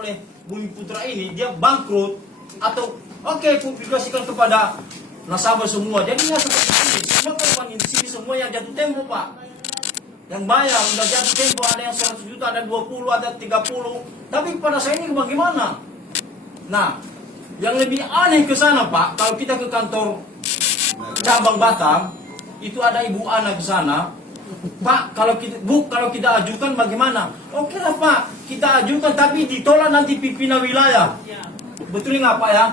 oleh Bumi Putra ini dia bangkrut atau publikasikan kepada nasabah semua. Jadi ya seperti ini. Semua korban di sini semua yang jatuh tempo, Pak. Yang bayar udah jatuh tempo, ada yang 100 juta, ada 20, ada 30. Tapi pada saya ini bagaimana? Nah, yang lebih aneh ke sana, Pak, kalau kita ke kantor cabang Batam, itu ada Ibu Ana ke sana. Pak, kalau kita ajukan bagaimana? Oke lah, Pak, kita ajukan tapi ditolak nanti pimpinan wilayah. Betul nggak, Pak ya?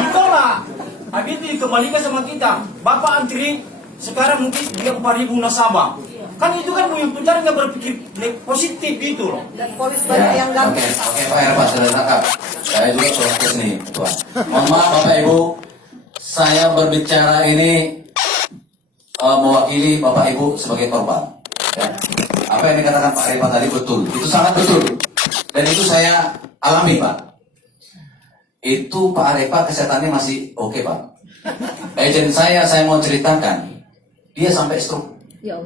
Ditolak. Habis itu dikembalikan sama kita. Bapak antri sekarang mungkin dia 4.000 nasabah. Kan itu kan Bumi Putra nggak berpikir positif gitu loh. Dan polis banyak yang gak. Oke, Pak Herpa, sudah ditangkap. Saya juga sudah ke sini, Tuan. Mohon maaf Bapak Ibu, saya berbicara ini mewakili Bapak Ibu sebagai korban. Ya. Apa yang dikatakan Pak Herpa tadi betul, itu sangat betul. Dan itu saya alami, Pak. Itu Pak Arepa kesehatannya masih oke, Pak. Agent saya mau ceritakan, dia sampai stroke. Ya.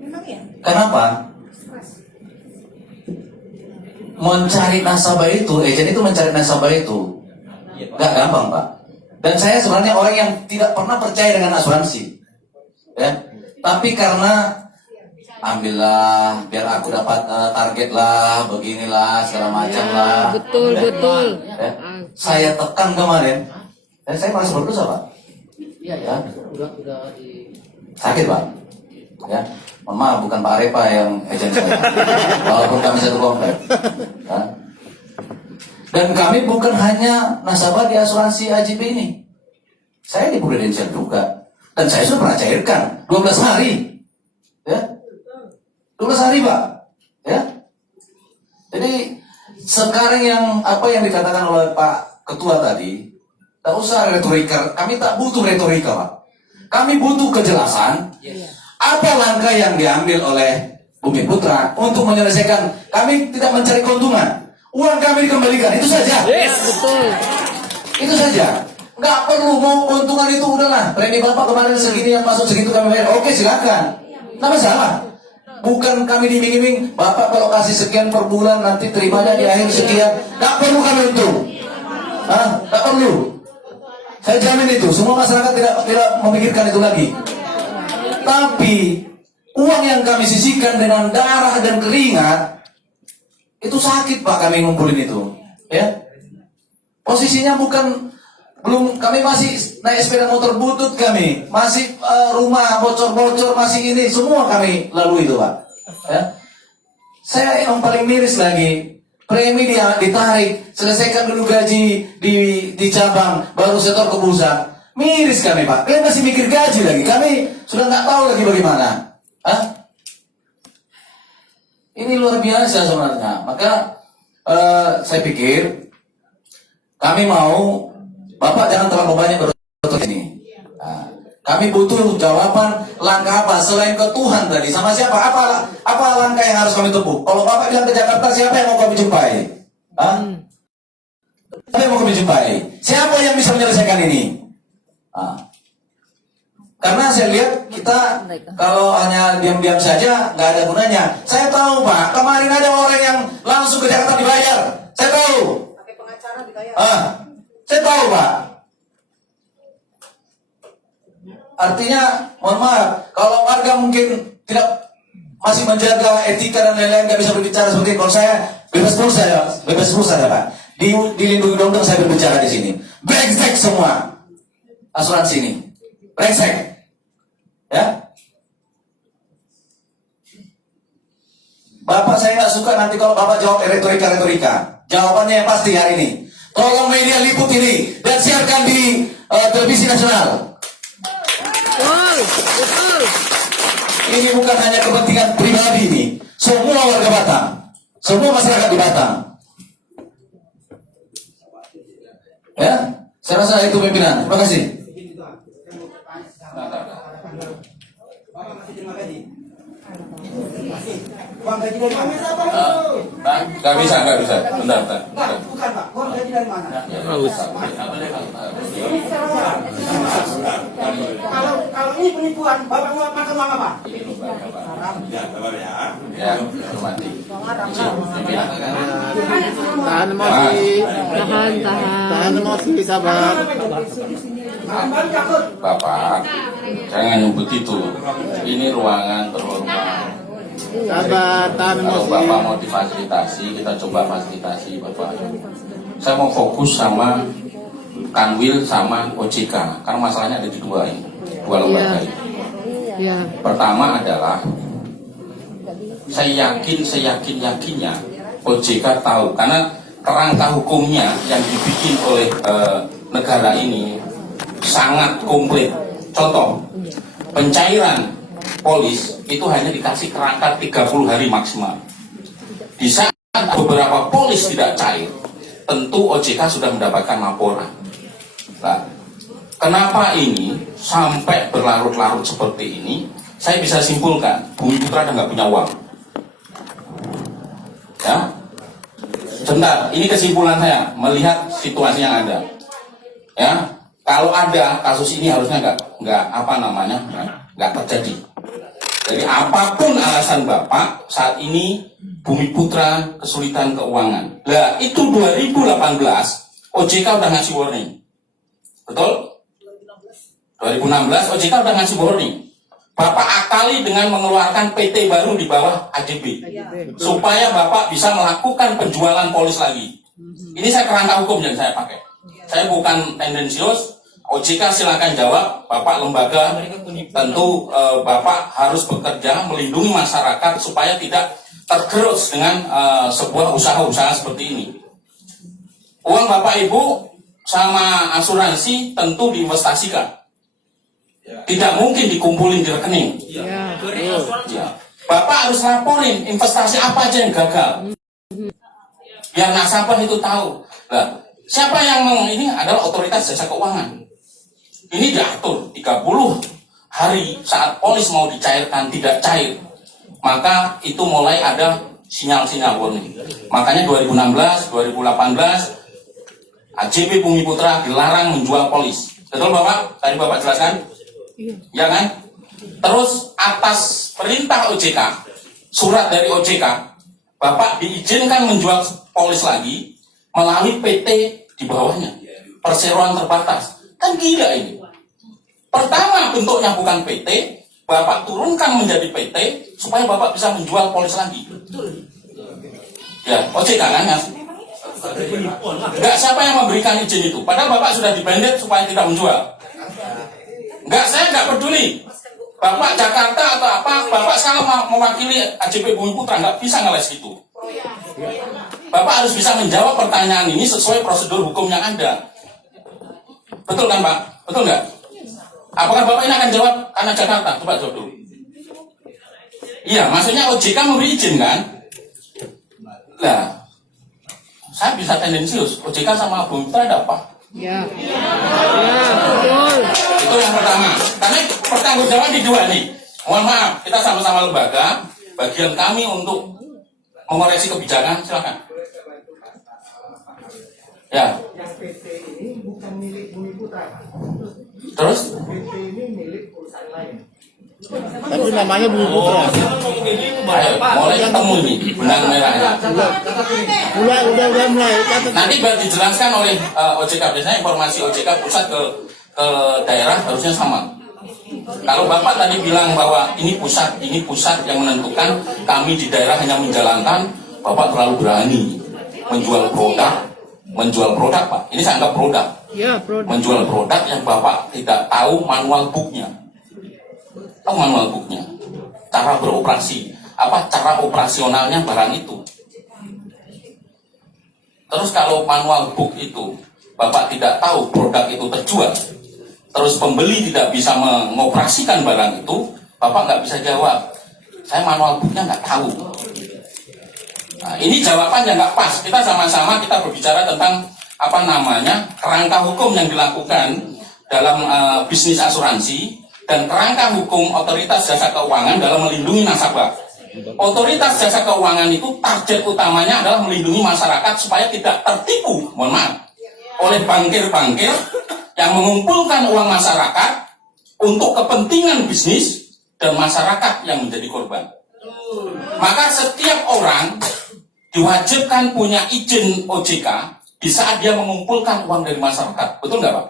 Memang ya. Kenapa? Mencari nasabah itu, agent itu mencari nasabah itu nggak gampang, Pak. Dan saya sebenarnya orang yang tidak pernah percaya dengan asuransi, ya. Tapi karena ambillah biar aku dapat target lah, beginilah segala macam lah. Betul. Ya. Saya tekan kemarin dan saya merasa berdosa, Pak. Iya ya, udah Sakit, Pak. Ya, mohon maaf, bukan Pak Arepa yang agent saya. Walaupun kami satu komplek. Ya. Dan kami bukan hanya nasabah di asuransi AJB ini. Saya di Prudential juga. Dan saya sudah pernah cairkan 12 hari. Ya. 12 hari, Pak. Ya. Jadi sekarang apa yang dikatakan oleh Pak Ketua tadi, tak usah retorika. Kami tak butuh retorika, Pak. Kami butuh kejelasan. Apa langkah yang diambil oleh Bumi Putra untuk menyelesaikan? Kami tidak mencari keuntungan. Uang kami dikembalikan, itu saja. betul. Itu saja. Nggak perlu mau keuntungan itu, udahlah. Premi Bapak kemarin segini, yang masuk segitu kami bayar. Oke, silakan. Nggak masalah. Bukan kami diming-iming, Bapak kalau kasih sekian per bulan, nanti terimanya di akhir sekian. Nggak perlu kami itu. Nggak perlu. Saya jamin itu, semua masyarakat tidak memikirkan itu lagi. Tapi uang yang kami sisihkan dengan darah dan keringat itu sakit, Pak, kami ngumpulin itu. Ya, posisinya belum kami masih naik sepeda motor butut, kami masih rumah bocor-bocor, masih ini semua kami lalui itu, Pak. Ya. Saya yang paling miris lagi, premi dia ditarik, selesaikan dulu gaji di cabang, baru setor ke pusat. Miris kami, Pak. Kalian masih mikir gaji lagi, kami sudah nggak tahu lagi bagaimana. Ini luar biasa sebenarnya. Maka saya pikir kami mau Bapak jangan terlalu banyak berbicara ini. Kami butuh jawaban langkah apa selain ke Tuhan tadi, sama siapa? Apa langkah yang harus kami tempuh? Kalau Bapak bilang ke Jakarta, siapa yang mau kami jumpai? Siapa yang mau kami jumpai? Siapa yang bisa menyelesaikan ini? Karena saya lihat kita kalau hanya diam-diam saja nggak ada gunanya. Saya tahu, Pak, kemarin ada orang yang langsung ke Jakarta dibayar. Saya tahu. Pakai pengacara dibayar. Saya tahu, Pak. Artinya, mohon maaf, kalau warga mungkin tidak masih menjaga etika dan lain-lain, nggak bisa berbicara seperti itu. Kalau saya bebas pulsa ya, Pak. Dilindungi undang-undang saya berbicara di sini. Brengsek semua asuransi ini, brengsek, ya. Bapak saya nggak suka nanti kalau Bapak jawab retorika. Jawabannya yang pasti hari ini. Tolong media liput ini dan siarkan di televisi nasional. Betul. Ini bukan hanya kepentingan pribadi ini, semua warga Batam, semua masyarakat di Batam. Ya, saya rasa itu pimpinan. Terima kasih. Uang gaji dari mana? Nggak bisa. Bentar. Bukan, Pak. Uang gaji dari mana? Kalau ini penipuan, Bapak mau makan uang apa? Ya, mati. Tahan emosi. Tahan, tahan. Tahan emosi, sabar. Bapak, jangan nyebut itu. Ini ruangan terhormat. Sabar, tahan Kalau emosi. Bapak mau difasilitasi, kita coba fasilitasi Bapak. Saya mau fokus sama Kanwil sama OJK, karena masalahnya ada di dua lembaga ini. Ya. Pertama adalah saya yakinnya OJK tahu, karena kerangka hukumnya yang dibikin oleh negara ini sangat komplit. Contoh, pencairan polis itu hanya dikasih kerangka 30 hari maksimal. Di saat beberapa polis tidak cair, tentu OJK sudah mendapatkan laporan. Nah, kenapa ini sampai berlarut-larut seperti ini? Saya bisa simpulkan, Bumi Putra nggak punya uang. Ya, sebentar, ini kesimpulan saya melihat situasi yang ada. Ya, kalau ada kasus ini harusnya nggak terjadi. Jadi apapun alasan Bapak saat ini Bumi Putra kesulitan keuangan. Lah itu 2018 OJK udah ngasih warning. Betul? 2016 OJK udah ngasih warning. Bapak akali dengan mengeluarkan PT baru di bawah AJB supaya Bapak bisa melakukan penjualan polis lagi. Ini saya kerangka hukum yang saya pakai. Saya bukan tendensius. OJK silakan jawab. Bapak lembaga tentu Bapak harus bekerja melindungi masyarakat supaya tidak tergerus dengan sebuah usaha-usaha seperti ini. Uang Bapak Ibu sama asuransi tentu diinvestasikan. Tidak mungkin dikumpulin di rekening. Ya. Ya. Bapak harus laporin investasi apa aja yang gagal. Biar nasabah itu tahu. Nah, siapa yang ini adalah otoritas jasa keuangan. Ini diatur 30 hari saat polis mau dicairkan tidak cair. Maka itu mulai ada sinyal-sinyal warning. Makanya 2016, 2018 AJB Bumi Putra dilarang menjual polis. Betul Bapak? Tadi Bapak jelaskan? Ya kan? Terus atas perintah OJK, surat dari OJK, Bapak diizinkan menjual polis lagi melalui PT di bawahnya, perseroan terbatas. Kan gila ini. Pertama bentuknya bukan PT, Bapak turunkan menjadi PT supaya Bapak bisa menjual polis lagi. Ya, OJK kan? Enggak, siapa yang memberikan izin itu? Padahal Bapak sudah dibandit supaya tidak menjual. Enggak, saya enggak peduli. Bapak Jakarta atau apa, Bapak sekarang mewakili AJB Bumi Putra, enggak bisa ngeles gitu. Bapak harus bisa menjawab pertanyaan ini sesuai prosedur hukum yang ada. Betul kan Pak? Betul enggak? Apakah Bapak ini akan jawab karena Jakarta? Coba jawab dulu. Iya, maksudnya OJK memberi izin kan? Nah, saya bisa tendensius. OJK sama Bumi Putra ada apa? Ya. Ya, betul. Itu yang pertama. Karena pertanggung jawab di dua nih. Mohon maaf, kita sama-sama lembaga. Bagian kami untuk mengoreksi kebijakan, silakan. Ya. Yang PT ini bukan milik Bumi Putra. Terus? PT ini milik perusahaan lain. Tapi namanya Bumi Putra. Ayo, mulai ketemu ini benang merahnya. Udah mulai. Nanti baru dijelaskan oleh OJK. Biasanya informasi OJK pusat ke daerah harusnya sama. Kalau Bapak tadi bilang bahwa ini pusat yang menentukan, kami di daerah hanya menjalankan, Bapak terlalu berani menjual produk Pak. Ini saya anggap produk. Ya, produk. Menjual produk yang Bapak tidak tahu manual booknya. Tahu manual booknya, cara beroperasi, cara operasionalnya barang itu. Terus kalau manual book itu Bapak tidak tahu produk itu terjual, terus pembeli tidak bisa mengoperasikan barang itu, Bapak nggak bisa jawab. Saya manual booknya nggak tahu. Nah, ini jawaban yang nggak pas. Kita sama-sama kita berbicara tentang kerangka hukum yang dilakukan dalam bisnis asuransi dan kerangka hukum otoritas jasa keuangan dalam melindungi nasabah. Otoritas jasa keuangan itu target utamanya adalah melindungi masyarakat supaya tidak tertipu, mohon maaf, oleh bankir-bankir yang mengumpulkan uang masyarakat untuk kepentingan bisnis dan masyarakat yang menjadi korban. Maka setiap orang diwajibkan punya izin OJK di saat dia mengumpulkan uang dari masyarakat. Betul nggak Pak?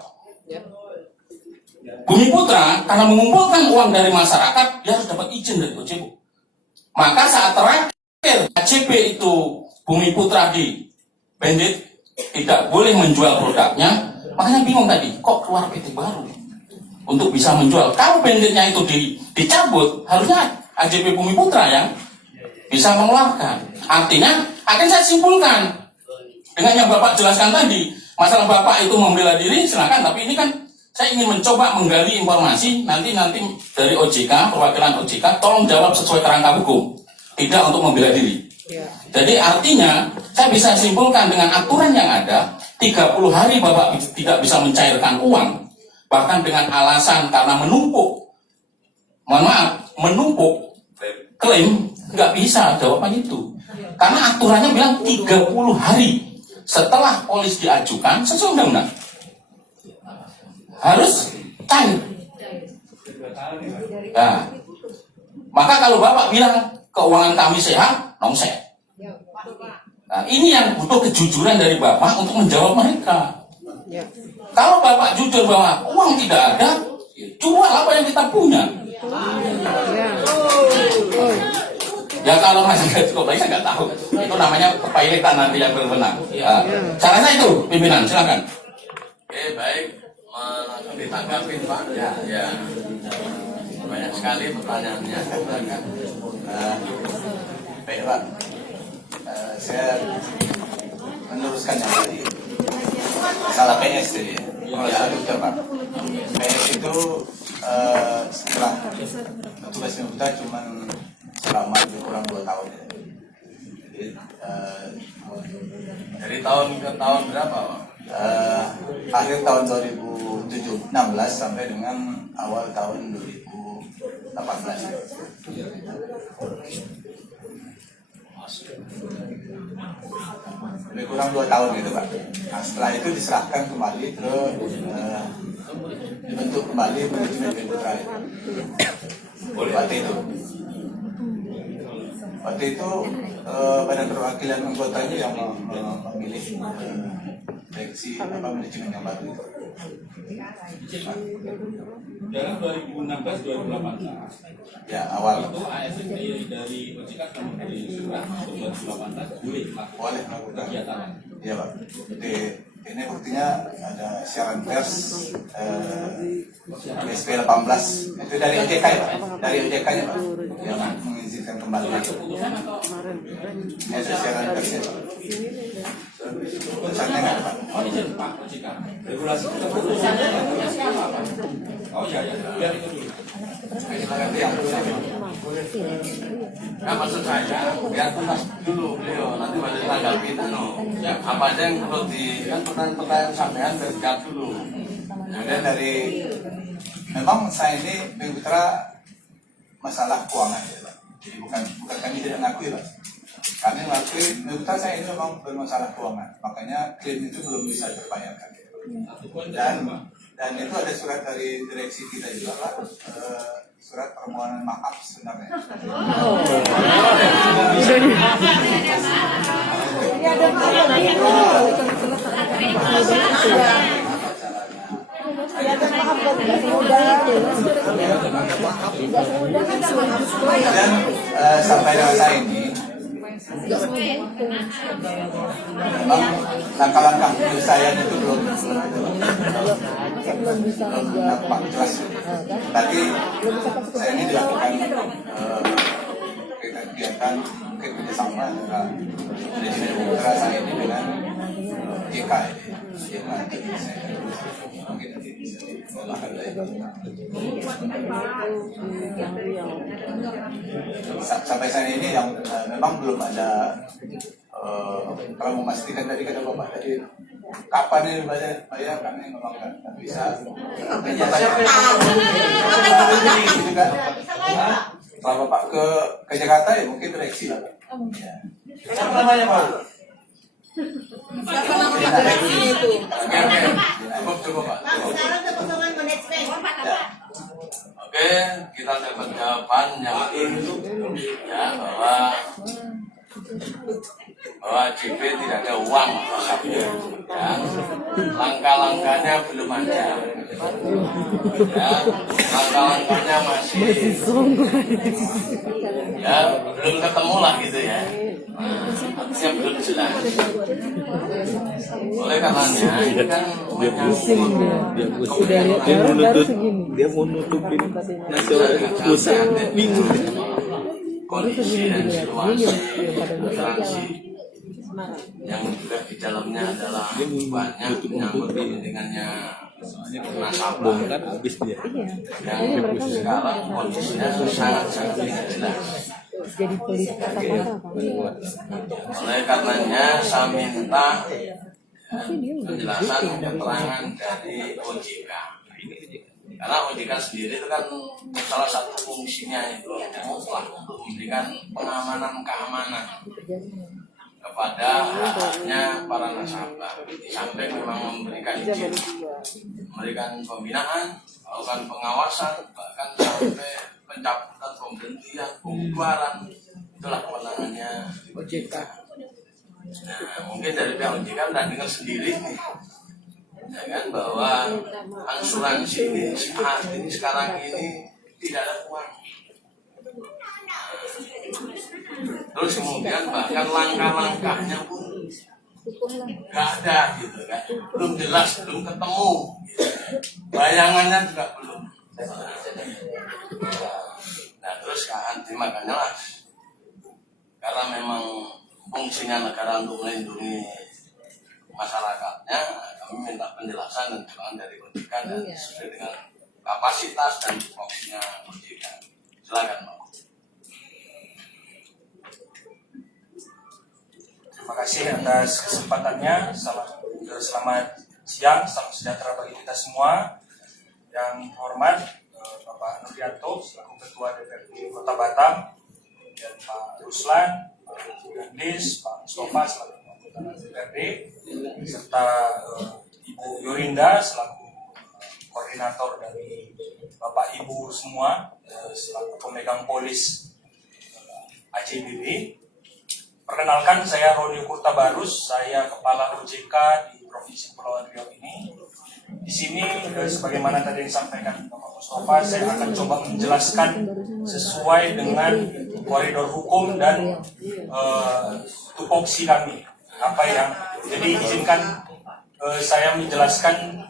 Bumi Putra karena mengumpulkan uang dari masyarakat, dia harus dapat izin dari OJK. Maka saat terakhir AJP itu Bumi Putra di bandit, tidak boleh menjual produknya, makanya bingung tadi, kok keluar PT baru untuk bisa menjual. Kalau banditnya itu dicabut, harusnya AJP Bumi Putra yang bisa mengeluarkan. Artinya, akan saya simpulkan dengan yang Bapak jelaskan tadi, masalah Bapak itu membela diri, silakan. Tapi ini kan saya ingin mencoba menggali informasi, nanti dari OJK, perwakilan OJK, tolong jawab sesuai kerangka hukum, tidak untuk membela diri. Jadi artinya, saya bisa simpulkan dengan aturan yang ada, 30 hari Bapak tidak bisa mencairkan uang, bahkan dengan alasan karena menumpuk, menumpuk klaim, nggak bisa jawabannya itu. Karena aturannya bilang 30 hari setelah polis diajukan, sesuai undang-undang, harus cair. Nah, maka kalau Bapak bilang keuangan kami sehat, nongset. Nah, ini yang butuh kejujuran dari Bapak untuk menjawab mereka. Kalau Bapak jujur bahwa uang tidak ada, jual apa yang kita punya. Ya kalau masih nggak cukup baik, saya nggak tahu. Itu namanya kepailitan nanti yang berwenang. Caranya itu, pimpinan, silakan. Oke, baik. Langsung ditanggapi Pak. Ya. Banyak sekali pertanyaannya. Baik Pak, saya meneruskan yang tadi masalah PS tadi ya. Ya, dokter Pak. PS itu setelah tugasnya kita cuma selama lebih kurang 2 tahun ya. Jadi Dari tahun ke tahun berapa Pak? akhir tahun 2016 sampai dengan awal tahun 2018. Lebih kurang 2 tahun gitu Pak. Nah, setelah itu diserahkan kembali ke dibentuk kembali manajemen Bumi Putra. Waktu itu badan perwakilan anggotanya yang memilih direksi manajemen yang baru itu. Dalam 2016-2018 Ya awal itu ASN dari OJK akan memberi surat untuk 2018 boleh melakukan kegiatan. Iya Pak. Jadi ini buktinya ada siaran pers SP 18 itu dari OJK ya Pak, dari OJK nya Pak yang mengizinkan kembali. Ini ada siaran pers ya Pak. Putusannya nggak ada Pak. Oh izin Pak OJK. Regulasi keputusannya siapa Pak? Oh iya, biar itu dulu. Nanti yang Nah, maksud saya, biar tuntas dulu beliau, nanti baru ditanggapi apa aja yang perlu kan pertanyaan sampean berjawab dulu. kemudian memang saya ini Bumi Putra masalah keuangan ya Pak. Jadi bukan kami tidak ngakui Pak. Kami mengakui Bumi Putra saya ini memang bermasalah keuangan, makanya klaim itu belum bisa terbayarkan. Dan itu ada surat dari direksi kita juga Pak, surat permohonan maaf sebenarnya. Dan sampai dengan saya ini memang langkah-langkah penyelesaian itu belum nampak jelas. Tadi saya ini dilakukan kegiatan kerjasama antara manajemen Bumi Putra saya ini dengan JK mungkin nanti bisa dibahas sampai saat ini yang memang belum ada kalau memastikan tadi kata Bapak tadi kapan ini bayar kami memang nggak bisa kalau Bapak ke Jakarta ya mungkin direksi lah Pak. Siapa namanya Pak? Siapa nama direksinya itu? Oke, cukup Pak. Oke, kita dapat jawaban yang ya bahwa bahwa JP tidak ada uang, ya. Langkah-langkahnya belum ada, ya. Langkah-langkahnya masih ya belum ketemu lah gitu ya. Artinya belum jelas. Oleh karenanya ini kan dia mau nutupin nasional pusat bingung. kondisi dan situasi toleransi yang juga di dalamnya adalah banyak menyangkut kepentingannya nasabah yang sekarang kondisinya sangat-sangat tidak jelas. Oleh karenanya saya minta penjelasan keterangan dari OJK. Karena OJK sendiri itu kan salah satu fungsinya itu mutlak untuk memberikan keamanan kepada haknya para nasabah. Sampai memang memberikan izin, memberikan pembinaan, melakukan pengawasan, bahkan sampai pencabutan, pemberhentian, pembubaran. Itulah kewenangannya OJK. Nah, mungkin dari pihak OJK sudah dengar sendiri nih, ya kan, bahwa asuransi ini saat ini sekarang ini tidak ada uang. Terus kemudian bahkan langkah-langkahnya pun nggak ada gitu kan, belum jelas, belum ketemu, bayangannya juga belum. Nah terus kan makanya lah, karena memang fungsinya negara untuk melindungi masyarakatnya, kami minta penjelasan dan keterangan dari OJK dan sesuai dengan kapasitas dan fungsinya OJK. Silakan, Pak. Terima kasih atas kesempatannya. Selamat siang, salam sejahtera bagi kita semua. Yang hormat Bapak Nuryanto selaku Ketua DPRD Kota Batam, dan Pak Ruslan, Pak Gandis, Pak Mustafa selaku anggota DPRD, serta Ibu Yorinda selaku koordinator dari Bapak Ibu semua selaku pemegang polis AJBB. Perkenalkan, saya Roni Kurtabarus, saya Kepala OJK di Provinsi Kepulauan Riau ini. Di sini, sebagaimana tadi yang disampaikan Bapak Mustafa, saya akan coba menjelaskan sesuai dengan koridor hukum dan tupoksi kami. Jadi izinkan saya menjelaskan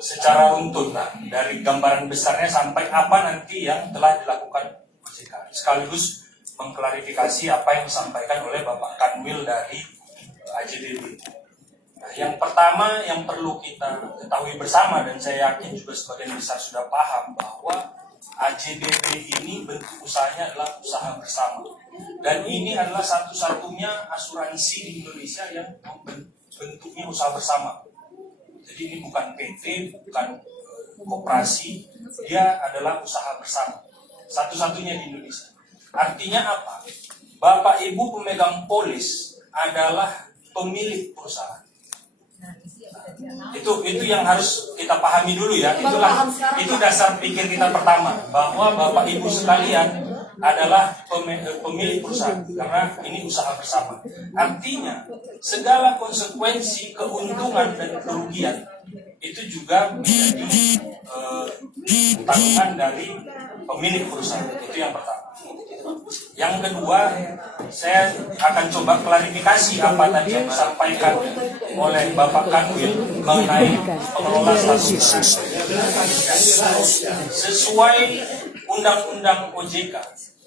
secara runtun dari gambaran besarnya sampai apa nanti yang telah dilakukan OJK. Sekaligus mengklarifikasi apa yang disampaikan oleh Bapak Kanwil dari AJBB. Nah, yang pertama yang perlu kita ketahui bersama, dan saya yakin juga sebagian besar sudah paham, bahwa AJBB ini bentuk usahanya adalah usaha bersama. Dan ini adalah satu-satunya asuransi di Indonesia yang bentuknya usaha bersama. Jadi ini bukan PT, bukan koperasi, dia adalah usaha bersama. Satu-satunya di Indonesia. Artinya apa? Bapak Ibu pemegang polis adalah pemilik perusahaan. Itu yang harus kita pahami dulu ya. Itu dasar pikir kita pertama, bahwa Bapak Ibu sekalian adalah pemilik perusahaan, karena ini usaha bersama. Artinya segala konsekuensi keuntungan dan kerugian itu juga menjadi tanggungan dari pemilik perusahaan. Itu yang pertama. Yang kedua, saya akan coba klarifikasi apa tadi yang disampaikan oleh Bapak Kanwil mengenai pengelola statuta. Sesuai Undang-Undang OJK,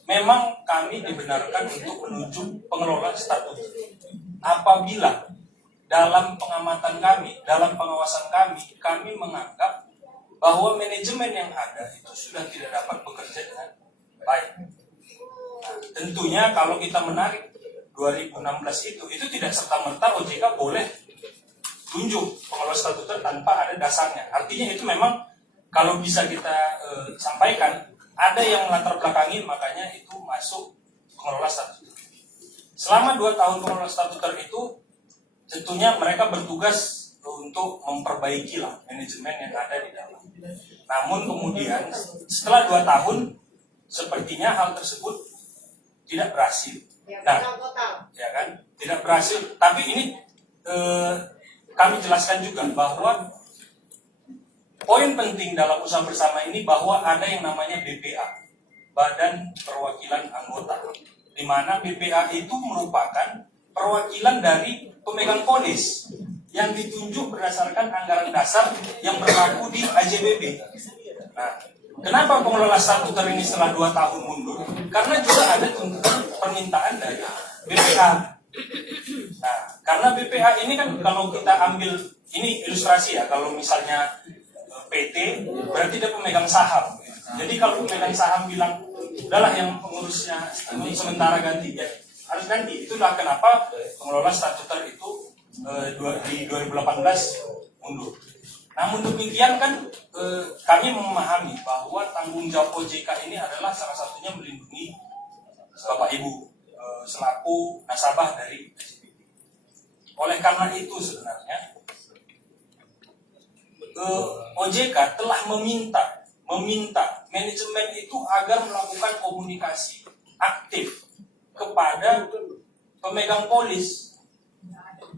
memang kami dibenarkan untuk menunjuk pengelola statuta. Apabila dalam pengamatan kami, dalam pengawasan kami menganggap bahwa manajemen yang ada itu sudah tidak dapat bekerja dengan baik. Nah, tentunya kalau kita menarik 2016 itu tidak serta-merta OJK boleh tunjuk pengelola statuter tanpa ada dasarnya. Artinya itu memang kalau bisa kita sampaikan, ada yang melatar belakangi, makanya itu masuk pengelola statuter. Selama 2 tahun pengelola statuter itu, tentunya mereka bertugas untuk memperbaiki lah manajemen yang ada di dalam. Namun kemudian setelah 2 tahun, sepertinya hal tersebut tidak berhasil. Nah, ya kan, tidak berhasil. Tapi ini kami jelaskan juga bahwa poin penting dalam usaha bersama ini bahwa ada yang namanya BPA, Badan Perwakilan Anggota, di mana BPA itu merupakan perwakilan dari pemegang polis yang ditunjuk berdasarkan anggaran dasar yang berlaku di AJBB. Nah, kenapa pengelola statuter ini setelah 2 tahun mundur? Karena juga ada tuntutan permintaan dari BPA. Nah, karena BPA ini kan kalau kita ambil, ini ilustrasi ya, kalau misalnya PT berarti dia pemegang saham. Jadi kalau pemegang saham bilang, udahlah yang pengurusnya ini sementara ganti, ya harus ganti. Itulah kenapa pengelola statuter itu di 2018 mundur. Namun demikian kan kami memahami bahwa tanggung jawab OJK ini adalah salah satunya melindungi Bapak Ibu selaku nasabah dari SPB. Oleh karena itu sebenarnya OJK telah meminta manajemen itu agar melakukan komunikasi aktif kepada pemegang polis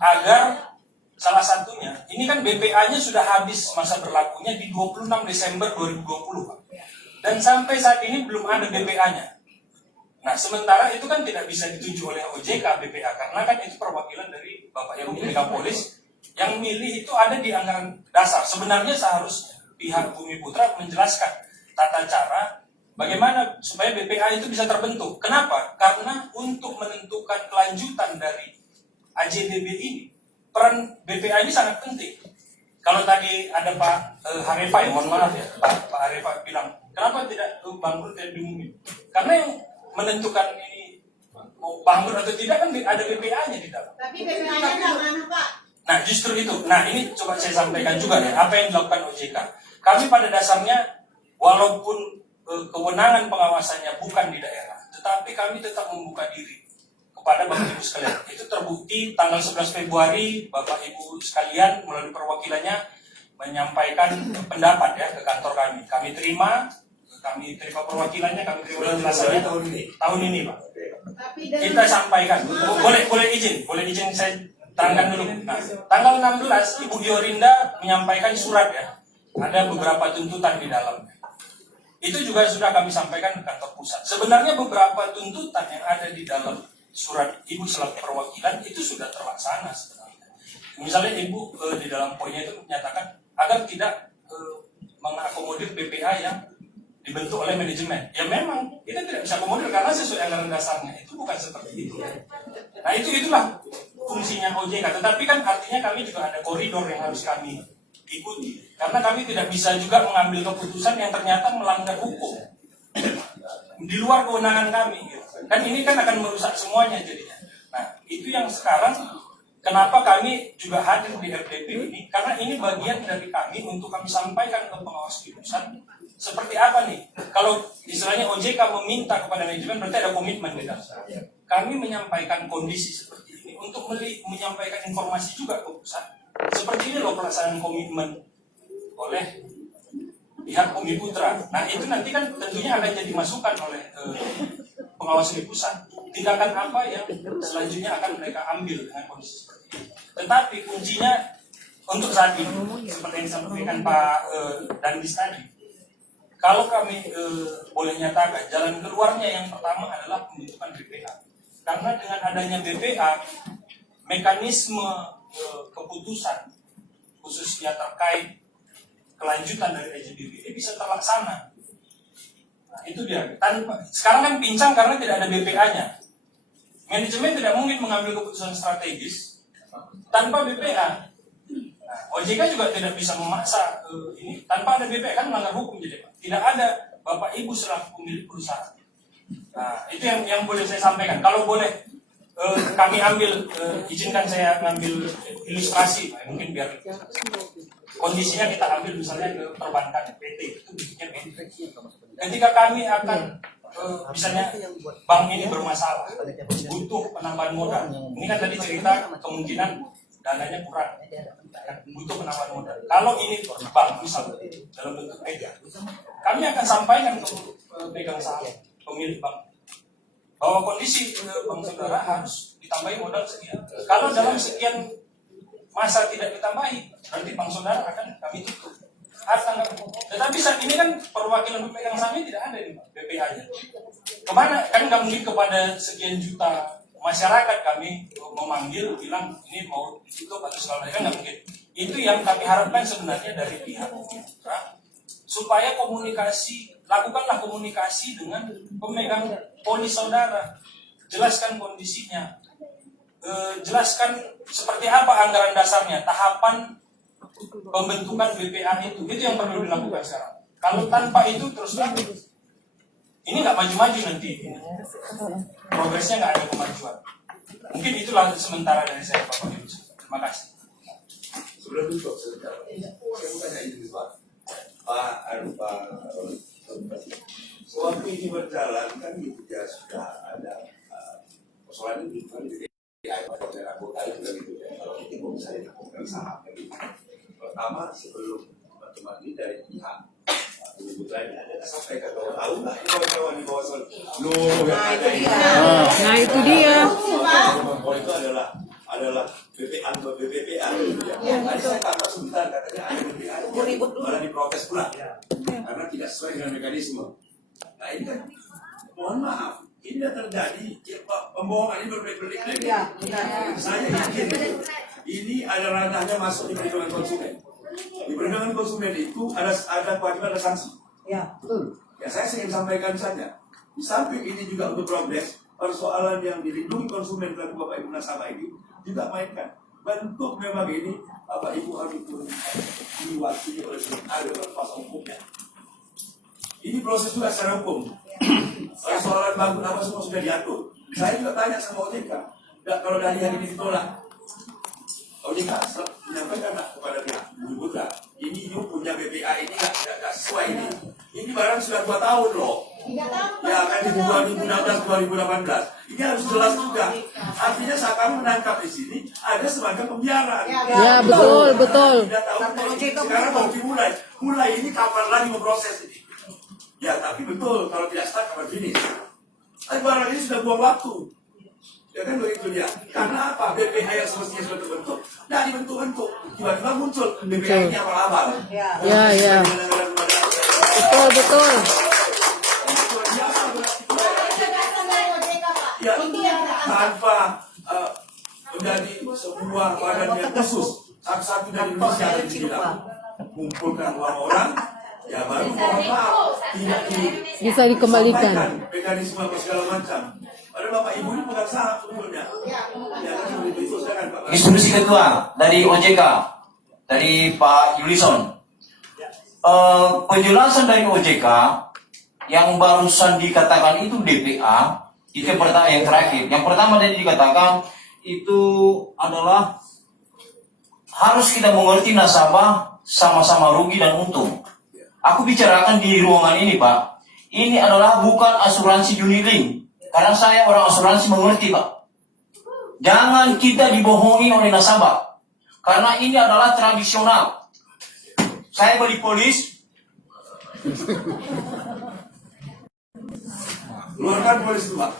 agar salah satunya, ini kan BPA-nya sudah habis masa berlakunya di 26 Desember 2020, Pak. Dan sampai saat ini belum ada BPA-nya. Nah, sementara itu kan tidak bisa ditunjuk oleh OJK BPA, karena kan itu perwakilan dari Bapak yang pemegang polis, yang milih itu ada di anggaran dasar. Sebenarnya seharusnya pihak Bumi Putra menjelaskan tata cara bagaimana supaya BPA itu bisa terbentuk. Kenapa? Karena untuk menentukan kelanjutan dari AJBB ini, peran BPA ini sangat penting. Kalau tadi ada Pak Harifai, mohon maaf ya, Pak Harifai bilang, kenapa tidak bangkrut dan diumumkan? Karena yang menentukan ini mau bangkrut atau tidak kan ada BPA-nya di dalam. Tapi BPA-nya nggak mana, Pak? Nah, justru itu. Nah, ini coba saya sampaikan juga ya, apa yang dilakukan OJK. Kami pada dasarnya, walaupun kewenangan pengawasannya bukan di daerah, tetapi kami tetap membuka diri kepada Bapak Ibu sekalian. Itu terbukti tanggal 11 Februari Bapak Ibu sekalian melalui perwakilannya menyampaikan pendapat ya ke kantor kami. Kami terima perwakilannya, kami terima penjelasannya tahun ini Pak. Kita sampaikan. Boleh izin saya terangkan dulu. Nah, tanggal 16 Ibu Yorinda menyampaikan surat ya. Ada beberapa tuntutan di dalamnya. Itu juga sudah kami sampaikan ke kantor pusat. Sebenarnya beberapa tuntutan yang ada di dalam surat Ibu selaku perwakilan itu sudah terlaksana sebenarnya. Misalnya Ibu di dalam poinnya itu menyatakan agar tidak mengakomodir BPA yang dibentuk oleh manajemen. Ya memang kita tidak bisa akomodir karena sesuai anggaran dasarnya itu bukan seperti itu. Nah itulah fungsinya OJK. Tetapi kan artinya kami juga ada koridor yang harus kami ikuti. Karena kami tidak bisa juga mengambil keputusan yang ternyata melanggar hukum di luar kewenangan kami. Kan ini kan akan merusak semuanya jadinya. Nah, itu yang sekarang kenapa kami juga hadir di RDP ini, karena ini bagian dari kami untuk kami sampaikan ke pengawas di pusat seperti apa nih. Kalau istilahnya OJK meminta kepada manajemen berarti ada komitmen di dalam. Kami menyampaikan kondisi seperti ini untuk menyampaikan informasi juga ke pusat. Seperti ini loh pelaksanaan komitmen oleh pihak Bumi Putra. Nah itu nanti kan tentunya akan jadi masukan oleh pengawas di pusat. Tindakan apa yang selanjutnya akan mereka ambil dengan kondisi seperti ini. Tetapi kuncinya untuk saat ini, seperti yang disampaikan Pak Dandis tadi, kalau kami boleh nyatakan, jalan keluarnya yang pertama adalah pembentukan BPA. Karena dengan adanya BPA, mekanisme keputusan khususnya terkait kelanjutan dari AJBB ini bisa terlaksana. Nah, itu dia. Sekarang kan pincang karena tidak ada BPA-nya. Manajemen tidak mungkin mengambil keputusan strategis tanpa BPA. Nah, OJK juga tidak bisa memaksa ini tanpa ada BPA, kan melanggar hukum jadi Pak. Tidak ada Bapak Ibu selaku pemilik perusahaan. Nah, itu yang boleh saya sampaikan. Kalau boleh kami ambil, izinkan saya ngambil ilustrasi, mungkin biar kondisinya kita ambil misalnya ke perbankan PT, itu bikinnya PT. Ketika kami akan misalnya bank ini bermasalah, butuh penambahan modal. Ini kan tadi cerita kemungkinan dananya kurang, butuh penambahan modal. Kalau ini bank misalnya dalam bentuk PT, kami akan sampaikan ke pemegang saham, pemilik bank. bahwa kondisi Bang Saudara harus ditambahi modal sekian. Kalau dalam sekian masa tidak ditambahi, nanti Bang Saudara akan kami tutup. Tetapi saat ini kan perwakilan pemegang saham ini tidak ada nih Pak, BPH-nya. Kemana? Kan nggak mungkin kepada sekian juta masyarakat kami memanggil, bilang ini mau ditutup atau segala macam, nggak mungkin. Itu yang kami harapkan sebenarnya dari pihak pemerintah, supaya lakukanlah komunikasi dengan pemegang polis saudara, jelaskan kondisinya, jelaskan seperti apa anggaran dasarnya, tahapan pembentukan BPA itu yang perlu dilakukan sekarang. Kalau tanpa itu terus lagi, ini nggak maju-maju nanti, progresnya nggak ada kemajuan. Mungkin itulah sementara dari saya, Bapak Ibu. Terima kasih. Sebelum tutup sebentar, saya mau tanya ini Pak. Waktu ini berjalan kan ya sudah ada persoalan ini kan jadi anggota itu gitu ya. Kalau kita mau misalnya lakukan saham gitu. Pertama sebelum teman-teman ini dari pihak Putra ini ada sampaikan bahwa tahu nggak ini kawan-kawan di bawah sana. Nah itu dia. Bahwa itu adalah BPA gitu ya. Tadi saya tambah sebentar katanya ada BPA malah diprotes pula karena tidak sesuai dengan mekanisme. Nah ini kan mohon maaf ini terjadi ya, pembohongan ini berbelit-belit lagi. Saya yakin ini ada ranahnya masuk di perlindungan konsumen. Di perlindungan konsumen itu ada kewajiban, ada sanksi. Ya, saya ingin sampaikan saja. Di samping ini juga untuk progres, persoalan yang dilindungi konsumen dari Bapak Ibu nasabah ini juga mainkan. Bentuk memang ini Bapak Ibu harus diwakili oleh ada kuasa hukumnya. Ini proses juga secara hukum. Persoalan bangun apa semua sudah diatur. Saya juga tanya sama OJK, kalau dari hari ini ditolak, OJK menyampaikan kepada pihak Bumi Putra, ini you punya BPA ini nggak sesuai ini. Ini barang sudah 2 tahun loh. Ya kan di 2016-2018. Ini harus jelas juga. Artinya saya kami menangkap di sini ada semacam pembiaran. Ya betul. Tidak tahu sekarang mau dimulai. Mulai ini kapan lagi memproses ini? Ya tapi betul kalau tidak start kapan finish. Tapi barang ini sudah buang waktu. Ya kan begitu dia. Karena apa? BPA yang semestinya sudah terbentuk, tidak dibentuk-bentuk. Tiba-tiba muncul BPA ini abal-abal. Ya. Betul. Ya, tanpa menjadi sebuah badan yang khusus, satu-satu dari Indonesia yang dibilang kumpulkan orang, ya baru mohon maaf tidak Bisa dikembalikan. mekanisme apa segala macam. Padahal Bapak Ibu ini bukan saham sebetulnya. Ya kan seperti itu silakan Pak. Instruksi kedua dari OJK, dari Pak Yulison. Penjelasan dari OJK yang barusan dikatakan itu DPA, itu yang pertama, yang terakhir. Yang pertama tadi dikatakan itu adalah harus kita mengerti nasabah sama-sama rugi dan untung. Aku bicarakan di ruangan ini Pak, ini adalah bukan asuransi Unilink. Karena saya orang asuransi mengerti Pak. Jangan kita dibohongi oleh nasabah. Karena ini adalah tradisional. Saya beli polis. Keluarkan polis itu Pak.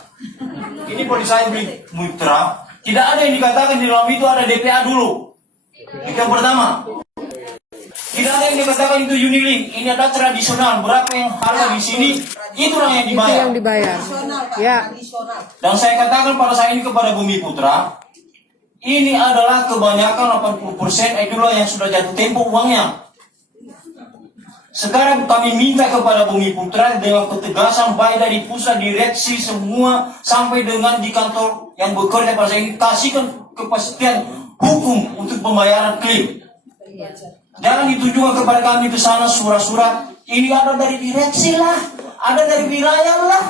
Ini polis saya beli Mitra. Tidak ada yang dikatakan di dalam itu ada DPA dulu. Itu yang pertama. Tidak ada yang dikatakan itu Unilink. Ini adalah tradisional. Berapa yang harga di sini, itulah yang Itu dibayar. yang dibayar. Ya. Dan saya katakan pada saya ini kepada Bumi Putra, ini adalah kebanyakan 80% itulah yang sudah jatuh tempo uangnya. Sekarang kami minta kepada Bumi Putra dengan ketegasan baik dari pusat direksi semua sampai dengan di kantor yang bekerja pada saya ini, kasihkan kepastian hukum untuk pembayaran klaim. Jangan ditujukan kepada kami ke sana surat-surat. Ini ada dari direksi lah, ada dari wilayah lah.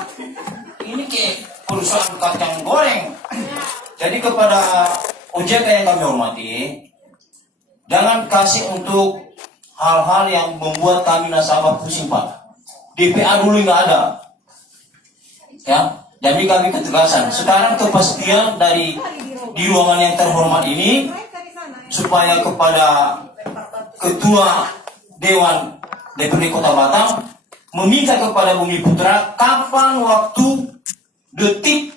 Ini kayak perusahaan kacang goreng. Jadi kepada OJK yang kami hormati, jangan kasih untuk hal-hal yang membuat kami nasabah pusing Pak. DPA dulu nggak ada. Ya, jadi kami ketegasan. Sekarang kepastian dari di ruangan yang terhormat ini supaya kepada Ketua Dewan DPD Kota Batam meminta kepada Bumi Putra kapan waktu detik,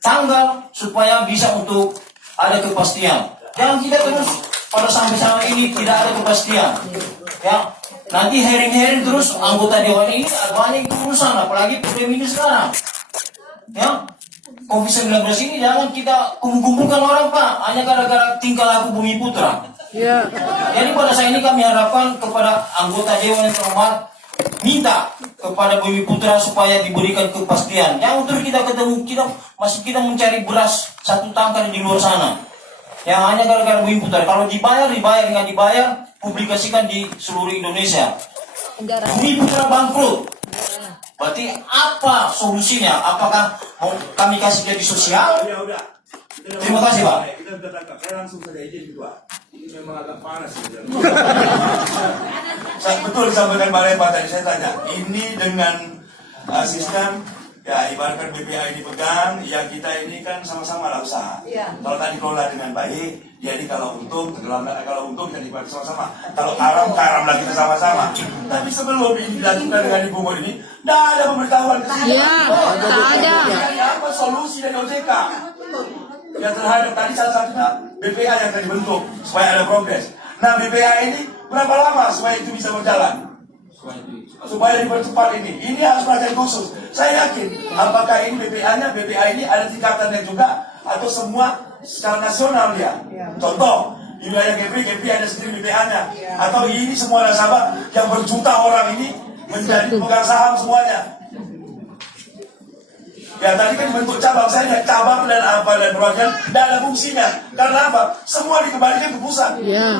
tanggal supaya bisa untuk ada kepastian. Jangan kita terus pada sampai saat ini tidak ada kepastian. Ya, nanti hearing terus anggota dewan ini banyak urusan, apalagi pandemi ini sekarang. Ya, COVID-19 ini jangan kita kumpulkan orang Pak, hanya gara-gara tingkah laku Bumi Putra. Ya. Jadi pada saat ini kami harapkan kepada anggota dewan yang terhormat, minta kepada Bumi Putra supaya diberikan kepastian. Jangan terus kita ketemu, kita mencari beras satu tangkar di luar sana. Yang hanya gara-gara Bumi Putra. Kalau dibayar, nggak dibayar, publikasikan di seluruh Indonesia. Bumi Putra bangkrut. Berarti apa solusinya? Apakah mau kami kasih jadi sosial? Udah. Terima kasih Pak. Kita sudah tangkap. Saya langsung saja izin ketua. Ini memang agak panas. Saya betul disampaikan Pak Lepa tadi, saya tanya. Ini dengan sistem, ya ibaratkan BPA ini pegang, ya kita ini kan sama-sama lah usaha. Kalau tadi kelola dengan baik, jadi kalau untung, kalau untung kita dibuat sama-sama. Kalau karam lah kita sama-sama. Tapi sebelum ini dilakukan dengan Ibu Mo ini, tidak ada pemberitahuan. Ya, tak ada. Apa solusi dari OJK? Yang terhadap tadi salah satunya BPA yang akan dibentuk supaya ada progres. Nah BPA ini berapa lama supaya itu bisa berjalan? Supaya dipercepat ini. Ini harus perhatian khusus. Saya yakin apakah ini BPA ini ada tingkatannya juga atau semua secara nasional dia. Contoh di wilayah GP ada sendiri BPA-nya. Atau ini semua nasabah yang berjuta orang ini menjadi pemegang saham semuanya. Ya tadi kan bentuk cabang, saya lihat cabang dan apa dan perwakilan tidak ada fungsinya. Karena apa? Semua dikembalikan ke pusat. Ya.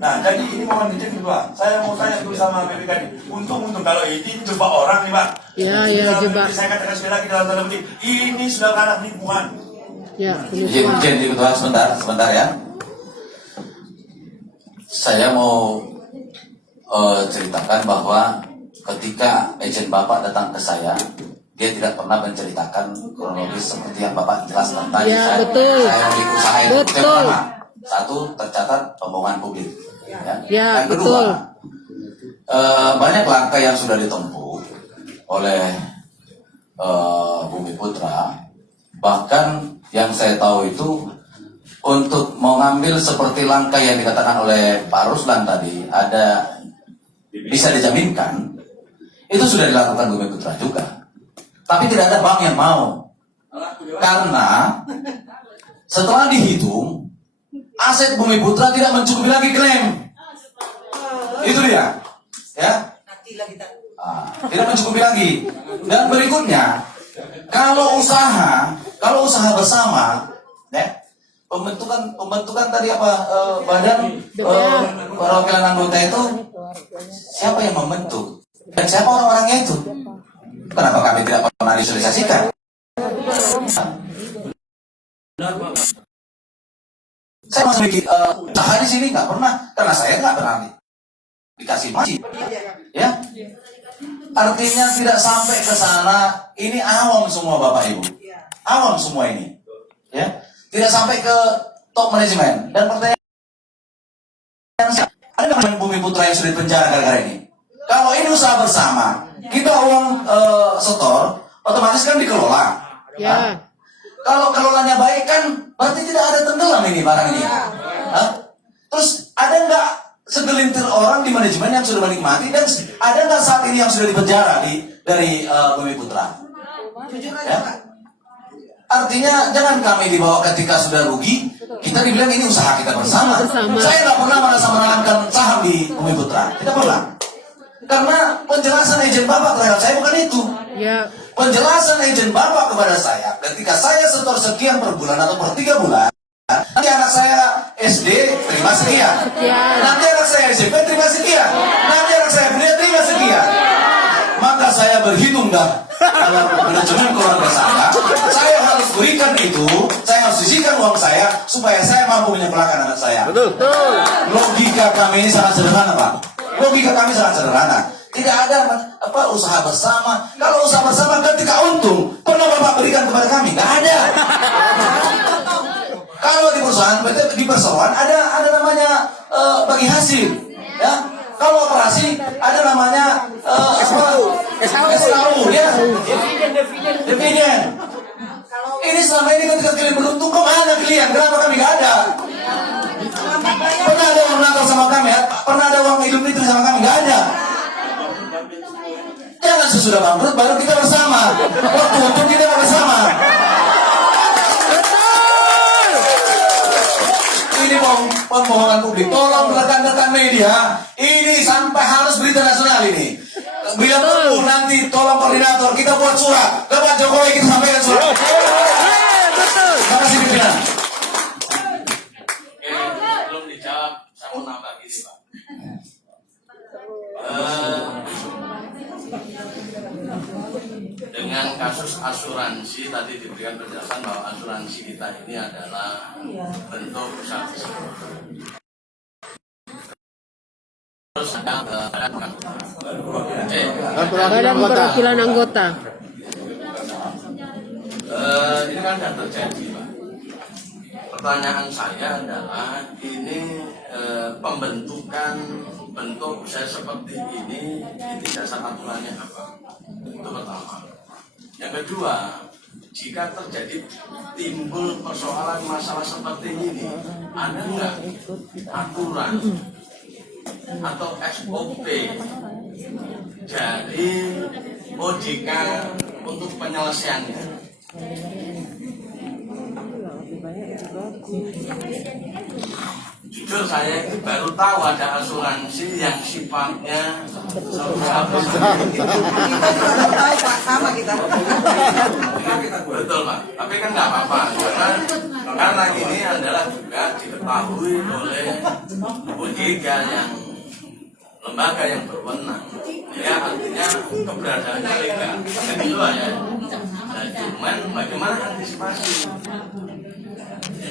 Nah jadi ini mohon izin kedua. Saya mau tanya dulu sama BPK ini. Untung kalau ini jebak orang nih Pak. Ya, jebak. Saya katakan sekali lagi dalam tanda petik. Ini sudah ranah penipuan. Ya. Izin ketua sebentar ya. Saya mau ceritakan bahwa ketika agent Bapak datang ke saya, dia tidak pernah menceritakan kronologis seperti yang Bapak jelaskan tadi. Ya, betul. Saya memiliki usaha itu Betul. pertama. Satu, tercatat pembohongan publik. Ya. Yang kedua, betul. banyak langkah yang sudah ditempuh oleh Bumi Putra. Bahkan yang saya tahu itu untuk mengambil seperti langkah yang dikatakan oleh Pak Ruslan tadi, ada bisa dijaminkan, itu sudah dilakukan Bumi Putra juga. Tapi tidak ada bank yang mau. Karena setelah dihitung, aset Bumi Putra tidak mencukupi lagi klaim. Itu dia. Ya. Tidak mencukupi lagi. Dan berikutnya, kalau usaha bersama, ya, pembentukan tadi apa badan perwakilan anggota itu siapa yang membentuk dan siapa orang-orangnya itu? Kenapa kami tidak pernah disosialisasikan? Saya masih mikir usaha di sini nggak pernah, karena saya nggak pernah dikasih masih, ya. Artinya tidak sampai ke sana. Ini awam semua Bapak Ibu, awam semua ini, ya. Tidak sampai ke top manajemen. Dan pertanyaan, ada nggak Bumi Putra yang sudah dipenjara gara-gara ini? Kalau ini usaha bersama, kita uang setor, otomatis kan dikelola. Ya. Kalau kelolanya baik kan, berarti tidak ada tenggelam ini barang ini. Terus ada nggak segelintir orang di manajemen yang sudah menikmati, dan ada nggak saat ini yang sudah dipenjara dari Bumi Putra? Ya? Artinya jangan kami dibawa ketika sudah rugi, kita dibilang ini usaha kita bersama. Saya nggak pernah merasa menanamkan saham di Bumi Putra, tidak pernah. Karena penjelasan agent Bapak terhadap saya bukan itu. Ya. Penjelasan agent Bapak kepada saya, ketika saya setor sekian per bulan atau per 3 bulan, nanti anak saya SD terima sekian, nanti anak saya SMP terima sekian, nanti anak saya kuliah terima sekian. Maka saya berhitung dah dalam manajemen keluarga saya harus berikan itu, saya harus sisihkan uang saya supaya saya mampu menyekolahkan anak saya. Betul. Logika kami ini sangat sederhana Pak. Logika kami sangat sederhana. Tidak ada usaha bersama. Kalau usaha bersama ketika untung, pernah Bapak berikan kepada kami? Nggak ada. Kalau di perusahaan, di perseroan ada namanya bagi hasil, ya. Kalau operasi ada namanya SKU, ya. kalian, kenapa kami nggak ada? Pernah ada uang Natal sama kami? Pernah ada uang Idul Fitri sama kami? Nggak ada. Jangan sesudah bangkrut baru kita bersama. Waktu untung kita bersama. Ini pembohongan publik. Tolong rekan-rekan media, ini sampai harus berita nasional ini. Bila perlu nanti tolong koordinator kita buat surat ke Pak Jokowi, kita sampaikan surat. Terima kasih pimpinan. Oke, belum dijawab, saya mau nambah gini Pak. Dengan kasus asuransi tadi diberikan penjelasan bahwa asuransi kita ini adalah bentuk saksi. Terus ada Badan perwakilan anggota. ini kan sudah terjadi Pak. Pertanyaan saya adalah ini pembentukan bentuk saya seperti ini dasar aturannya apa? Itu pertama. Yang kedua, jika terjadi timbul persoalan masalah seperti ini, ada nggak aturan atau SOP dari OJK untuk penyelesaiannya? Jujur saya baru tahu ada asuransi yang sifatnya betul Pak, tapi kan nggak apa-apa karena ini adalah juga diketahui oleh OJK yang lembaga yang berwenang, ya artinya keberadaannya legal. Yang kedua ya, nah, cuman bagaimana antisipasi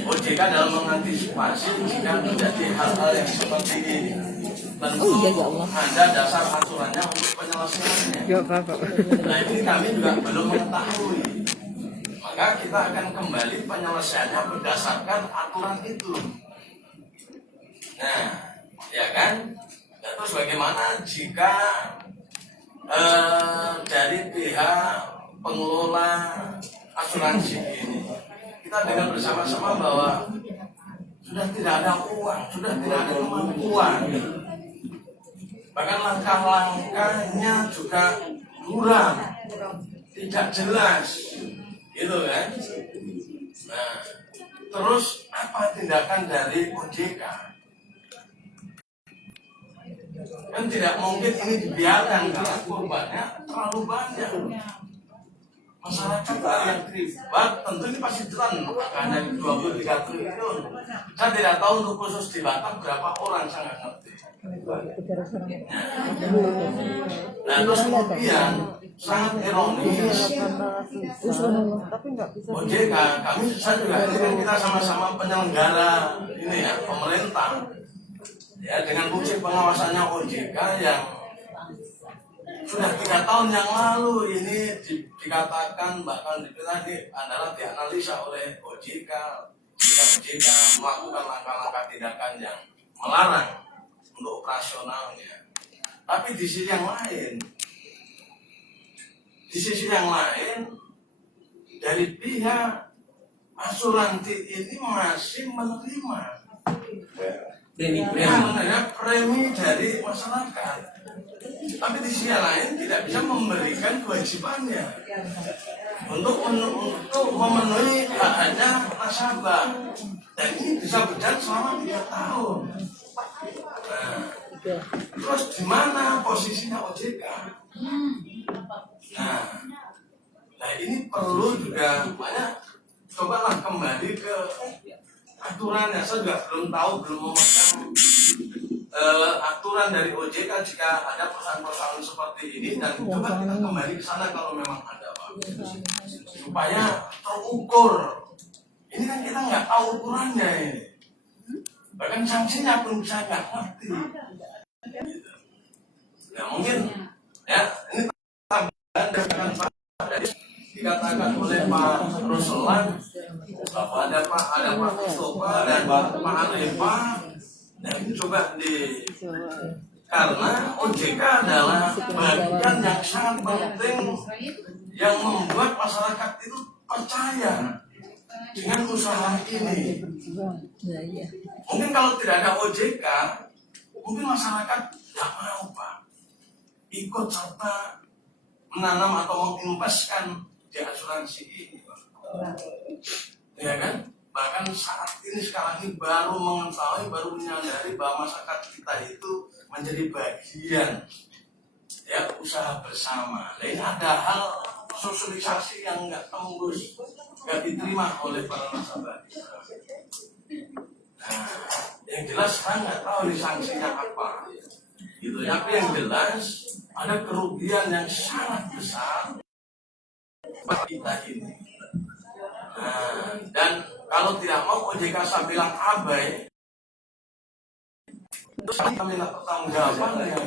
OJK dalam mengantisipasi jika terjadi hal-hal yang seperti ini. Tentu ada dasar aturannya untuk penyelesaiannya. Nah ini kami juga belum mengetahui. Maka kita akan kembali penyelesaiannya berdasarkan aturan itu. Nah, ya kan? Nah, terus bagaimana jika dari pihak pengelola asuransi ini kita dengar bersama-sama bahwa sudah tidak ada uang, sudah tidak ada kemampuan, bahkan langkah-langkahnya juga kurang, tidak jelas, gitu kan? Nah, terus apa tindakan dari OJK? Kan tidak mungkin ini dibiarkan karena korbannya terlalu banyak. Masyarakat yang terlibat tentu ini pasti telan makanya 23 triliun. Saya tidak tahu untuk khusus di Batam berapa orang, saya nggak ngerti. Nah terus kemudian sangat ironis OJK, saya juga ini kan kita sama-sama penyelenggara ini ya, pemerintah ya, dengan fungsi pengawasannya OJK yang sudah 3 tahun yang lalu ini dikatakan bahkan tadi adalah dianalisa oleh OJK jika OJK melakukan langkah-langkah tindakan yang melarang untuk operasionalnya. Tapi di sisi yang lain dari pihak asuransi ini masih menerima premi dari masyarakat. Tapi di sisi lain tidak bisa memberikan kewajibannya untuk memenuhi hak-haknya nasabah, dan ini bisa berjalan selama 3 tahun. Nah, terus di mana posisinya OJK? Nah ini perlu juga banyak cobalah kembali ke aturannya. Saya juga belum memegang aturan dari OJK jika ada persoalan-persoalan seperti ini, dan coba kita kembali ke sana kalau memang ada Pak, supaya terukur. Ini kan kita nggak tahu ukurannya ini, bahkan sanksinya pun saya nggak ngerti. Ya mungkin ya ini tambahan dengan Pak dikatakan oleh Pak Ruslan bahwa ada Pak Mustafa dan Pak Arefa. Nah ini coba karena OJK adalah bagian yang sangat penting yang membuat masyarakat itu percaya dengan usaha ini. Mungkin kalau tidak ada OJK, mungkin masyarakat tidak mau Pak ikut serta menanam atau menginvestkan di asuransi ini. Ya kan? Bahkan saat ini sekarang ini baru mengetahui, baru menyadari bahwa masyarakat kita itu menjadi bagian ya usaha bersama. Nah, ini ada hal sosialisasi yang nggak tembus, nggak diterima oleh para nasabah. Nah, yang jelas saya nggak tahu ini sanksinya apa. Gitu. Tapi yang jelas ada kerugian yang sangat besar bagi kita ini. Nah, dan kalau tidak mau OJK saya bilang abai, terus kita minta pertanggungjawaban yang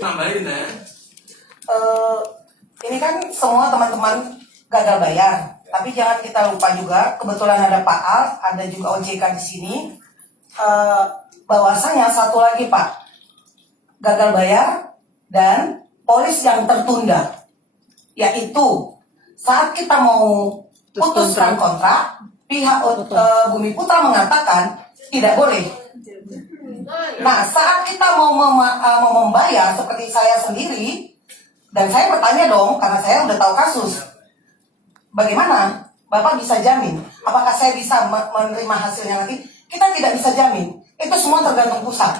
nambahin ya. Ini kan semua teman-teman gagal bayar, tapi jangan kita lupa juga kebetulan ada Pak Al, ada juga OJK di sini. Bahwasanya satu lagi Pak, gagal bayar dan polis yang tertunda, yaitu saat kita mau putuskan kontrak, pihak Bumi Putra mengatakan tidak boleh. Nah, saat kita mau membayar seperti saya sendiri, dan saya bertanya dong, karena saya udah tahu kasus, bagaimana Bapak bisa jamin? Apakah saya bisa menerima hasilnya nanti? Kita tidak bisa jamin. Itu semua tergantung pusat.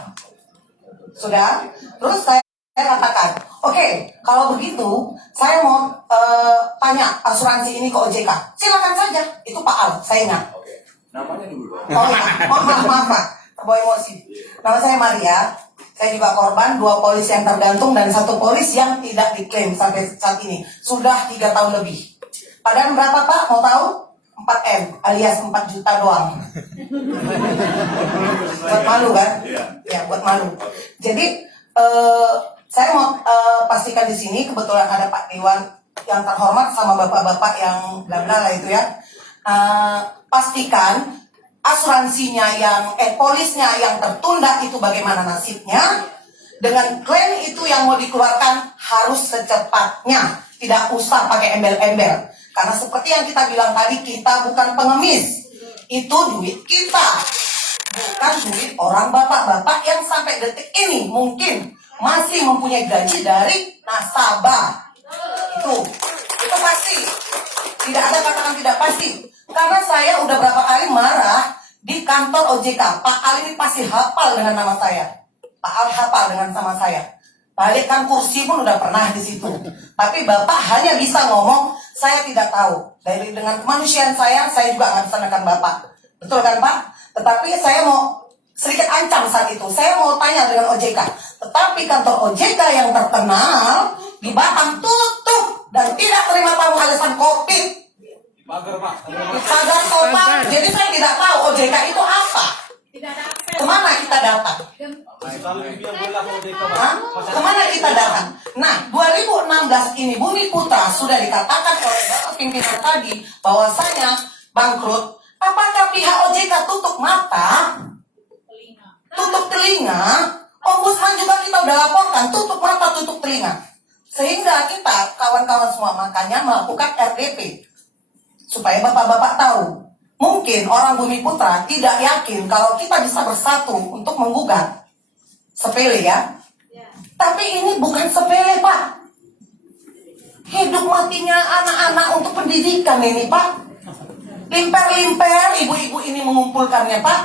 Sudah? Terus saya katakan, oke, kalau begitu, saya mau tanya asuransi ini ke OJK. Silakan saja, itu Pak Al, saya ingat. Oke, namanya dulu. Oh iya, maaf Pak, terbawa emosi. Nama saya Maria, saya juga korban 2 polis yang tergantung dan 1 polis yang tidak diklaim sampai saat ini. Sudah 3 tahun lebih. Padahal berapa Pak, mau tahu? 4M, alias 4 juta doang. Buat malu kan? Ya, buat malu. Jadi, saya mau pastikan di sini kebetulan ada Pak Dewan yang terhormat sama bapak-bapak yang bla bla lah itu ya. Pastikan asuransinya polisnya yang tertunda itu bagaimana nasibnya. Dengan klaim itu yang mau dikeluarkan harus secepatnya, tidak usah pakai embel-embel. Karena seperti yang kita bilang tadi, kita bukan pengemis. Itu duit kita, bukan duit orang bapak-bapak yang sampai detik ini mungkin masih mempunyai gaji dari nasabah. Itu pasti. Tidak ada katakan tidak pasti. Karena saya udah berapa kali marah di kantor OJK. Pak Al ini pasti hafal dengan nama saya. Pak Al hafal dengan nama saya. Balikkan kursi pun udah pernah di situ. Tapi Bapak hanya bisa ngomong, saya tidak tahu. Dengan kemanusiaan saya juga akan pesankan Bapak. Betul kan Pak? Tetapi saya mau sedikit ancam saat itu. Saya mau tanya dengan OJK. Tetapi kantor OJK yang terkenal di Batam tutup dan tidak terima tamu alasan COVID. Pagar total. Jadi saya tidak tahu OJK itu apa. Kemana kita datang? Kemana kita datang? Nah, 2016 ini Bumi Putra sudah dikatakan oleh Bapak pimpinan tadi bahwasanya bangkrut. Apakah pihak OJK tutup mata? Tutup telinga? Ombudsman juga kita udah laporkan, tutup mata, tutup telinga. Sehingga kita, kawan-kawan semua, makanya melakukan RDP. Supaya bapak-bapak tahu. Mungkin orang Bumi Putra tidak yakin kalau kita bisa bersatu untuk menggugat. Sepele ya. Tapi ini bukan sepele Pak. Hidup matinya anak-anak untuk pendidikan ini Pak. Limper-limper ibu-ibu ini mengumpulkannya Pak.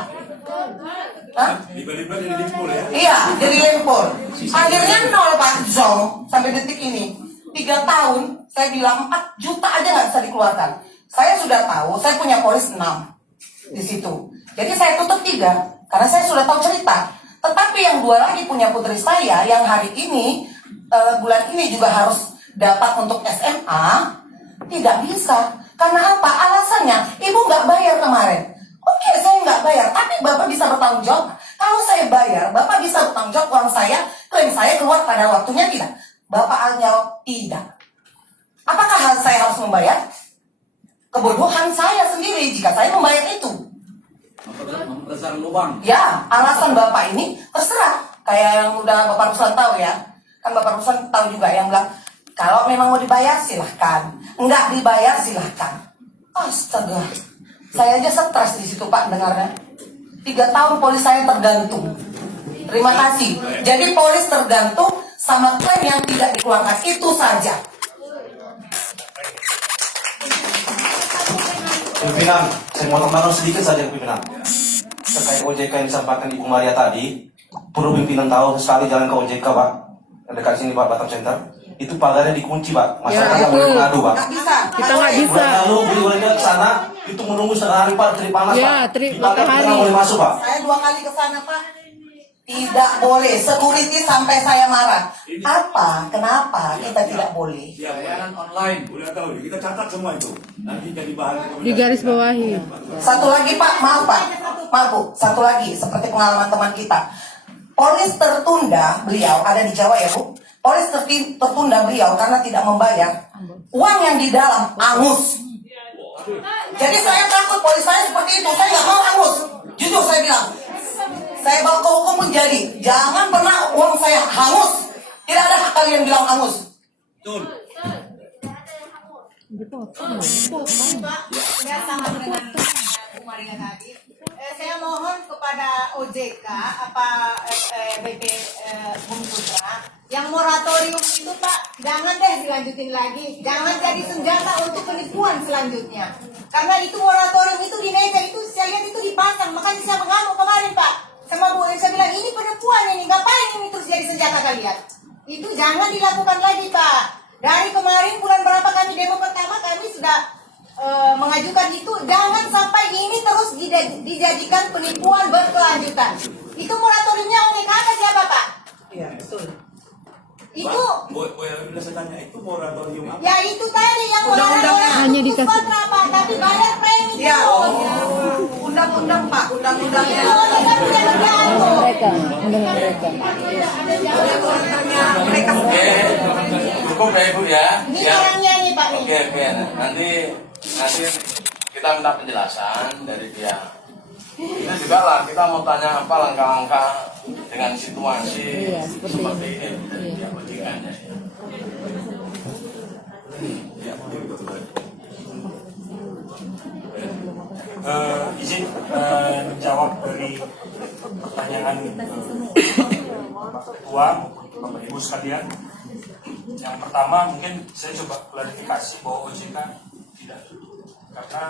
Limper-limper jadi limpur ya? Iya, jadi limpur. Akhirnya 0 Pak Zong sampai detik ini. 3 tahun, saya bilang 4 juta aja nggak bisa dikeluarkan. Saya sudah tahu, saya punya polis 6 di situ. Jadi saya tutup 3, karena saya sudah tahu cerita. Tetapi yang 2 lagi punya putri saya, yang hari ini, bulan ini juga harus dapat untuk SMA, tidak bisa. Karena apa? Alasannya, ibu nggak bayar kemarin. Oke, saya nggak bayar, tapi Bapak bisa bertanggung jawab. Kalau saya bayar, Bapak bisa bertanggung jawab uang saya, klaim saya keluar pada waktunya tidak. Bapak jawab tidak. Apakah saya harus membayar? Kebodohan saya sendiri jika saya membayar itu. Besar lubang. Ya, alasan Bapak ini terserah. Kayak yang udah Bapak Ruslan tahu ya. Kan Bapak Ruslan tahu juga yang bilang, Kalau memang mau dibayar silahkan, enggak dibayar silahkan. Astaga, saya aja stres di situ Pak dengarnya. 3 tahun polis saya tergantung. Terima kasih. Jadi polis tergantung sama klaim yang tidak dikeluarkan, itu saja. Pimpinan, saya mau tambahkan sedikit saja pimpinan. Terkait OJK yang disampaikan Ibu Maria tadi, perlu pimpinan tahu sekali jalan ke OJK Pak, yang dekat sini Pak, Batam Center. Itu pagarnya dikunci Pak, masyarakat nggak boleh mengadu Pak. Nggak bisa. Kita nggak bisa. Bulan lalu beli-belinya ke sana, itu menunggu setengah hari Pak, terik panas Ya, Pak. terik Di pagar matahari. kita nggak boleh masuk Pak. Saya 2 kali ke sana Pak. Tidak boleh, security sampai saya marah. Apa? Kenapa kita tidak boleh? Ya, layanan online. Udah tahu, kita catat semua itu. Nanti jadi bahan Di garis bawahi. Satu lagi Pak, maaf Pak. Maaf Bu, satu lagi seperti pengalaman teman kita. Polis tertunda beliau, ada di Jawa ya Bu. Polis tertunda beliau karena tidak membayar. Uang yang di dalam angus. Jadi saya takut polis saya seperti itu. Saya nggak mau angus. Jujur saya bilang. Saya bawa ke hukum pun jadi. Jangan pernah uang saya hangus. Tidak ada hak kalian bilang hangus. Betul. Saya sama dengan Bu Maria tadi. Saya mohon kepada OJK BP Bung Putra yang moratorium itu Pak, jangan deh dilanjutin lagi, jangan jadi senjata untuk penipuan selanjutnya. Karena itu moratorium itu di meja itu saya lihat itu dipasang, makanya saya mengamuk kemarin Pak sama Bu, saya bilang ini penipuan ini, ngapain ini terus jadi senjata kalian? Itu jangan dilakukan lagi Pak. Dari kemarin bulan berapa kami demo pertama kami sudah mengajukan itu, jangan sampai ini terus dijadikan penipuan berkelanjutan. Itu moratoriumnya oleh kata siapa Pak? Iya betul. Itu Boleh saya tanya, itu moratorium apa? ya itu tadi yang Undang-undangnya. Hanya dikasih. Putra Pak, tapi bayar premi Ya, terus. undang-undang Pak, undang-undangnya. Mereka, mereka. Mereka Oke, cukup ya Ibu ya. Ini Ya. orangnya nih Pak nih. Oke, nanti kita minta penjelasan dari pihak. Itu juga lah, kita mau tanya apa langkah-langkah dengan situasi Iya, seperti seperti ini. ini. Iya. Ya, pendidikannya. Izin menjawab dari pertanyaan Bapak Ketua maupun Bapak Ibu sekalian. Yang pertama mungkin saya coba klarifikasi bahwa OJK tidak, karena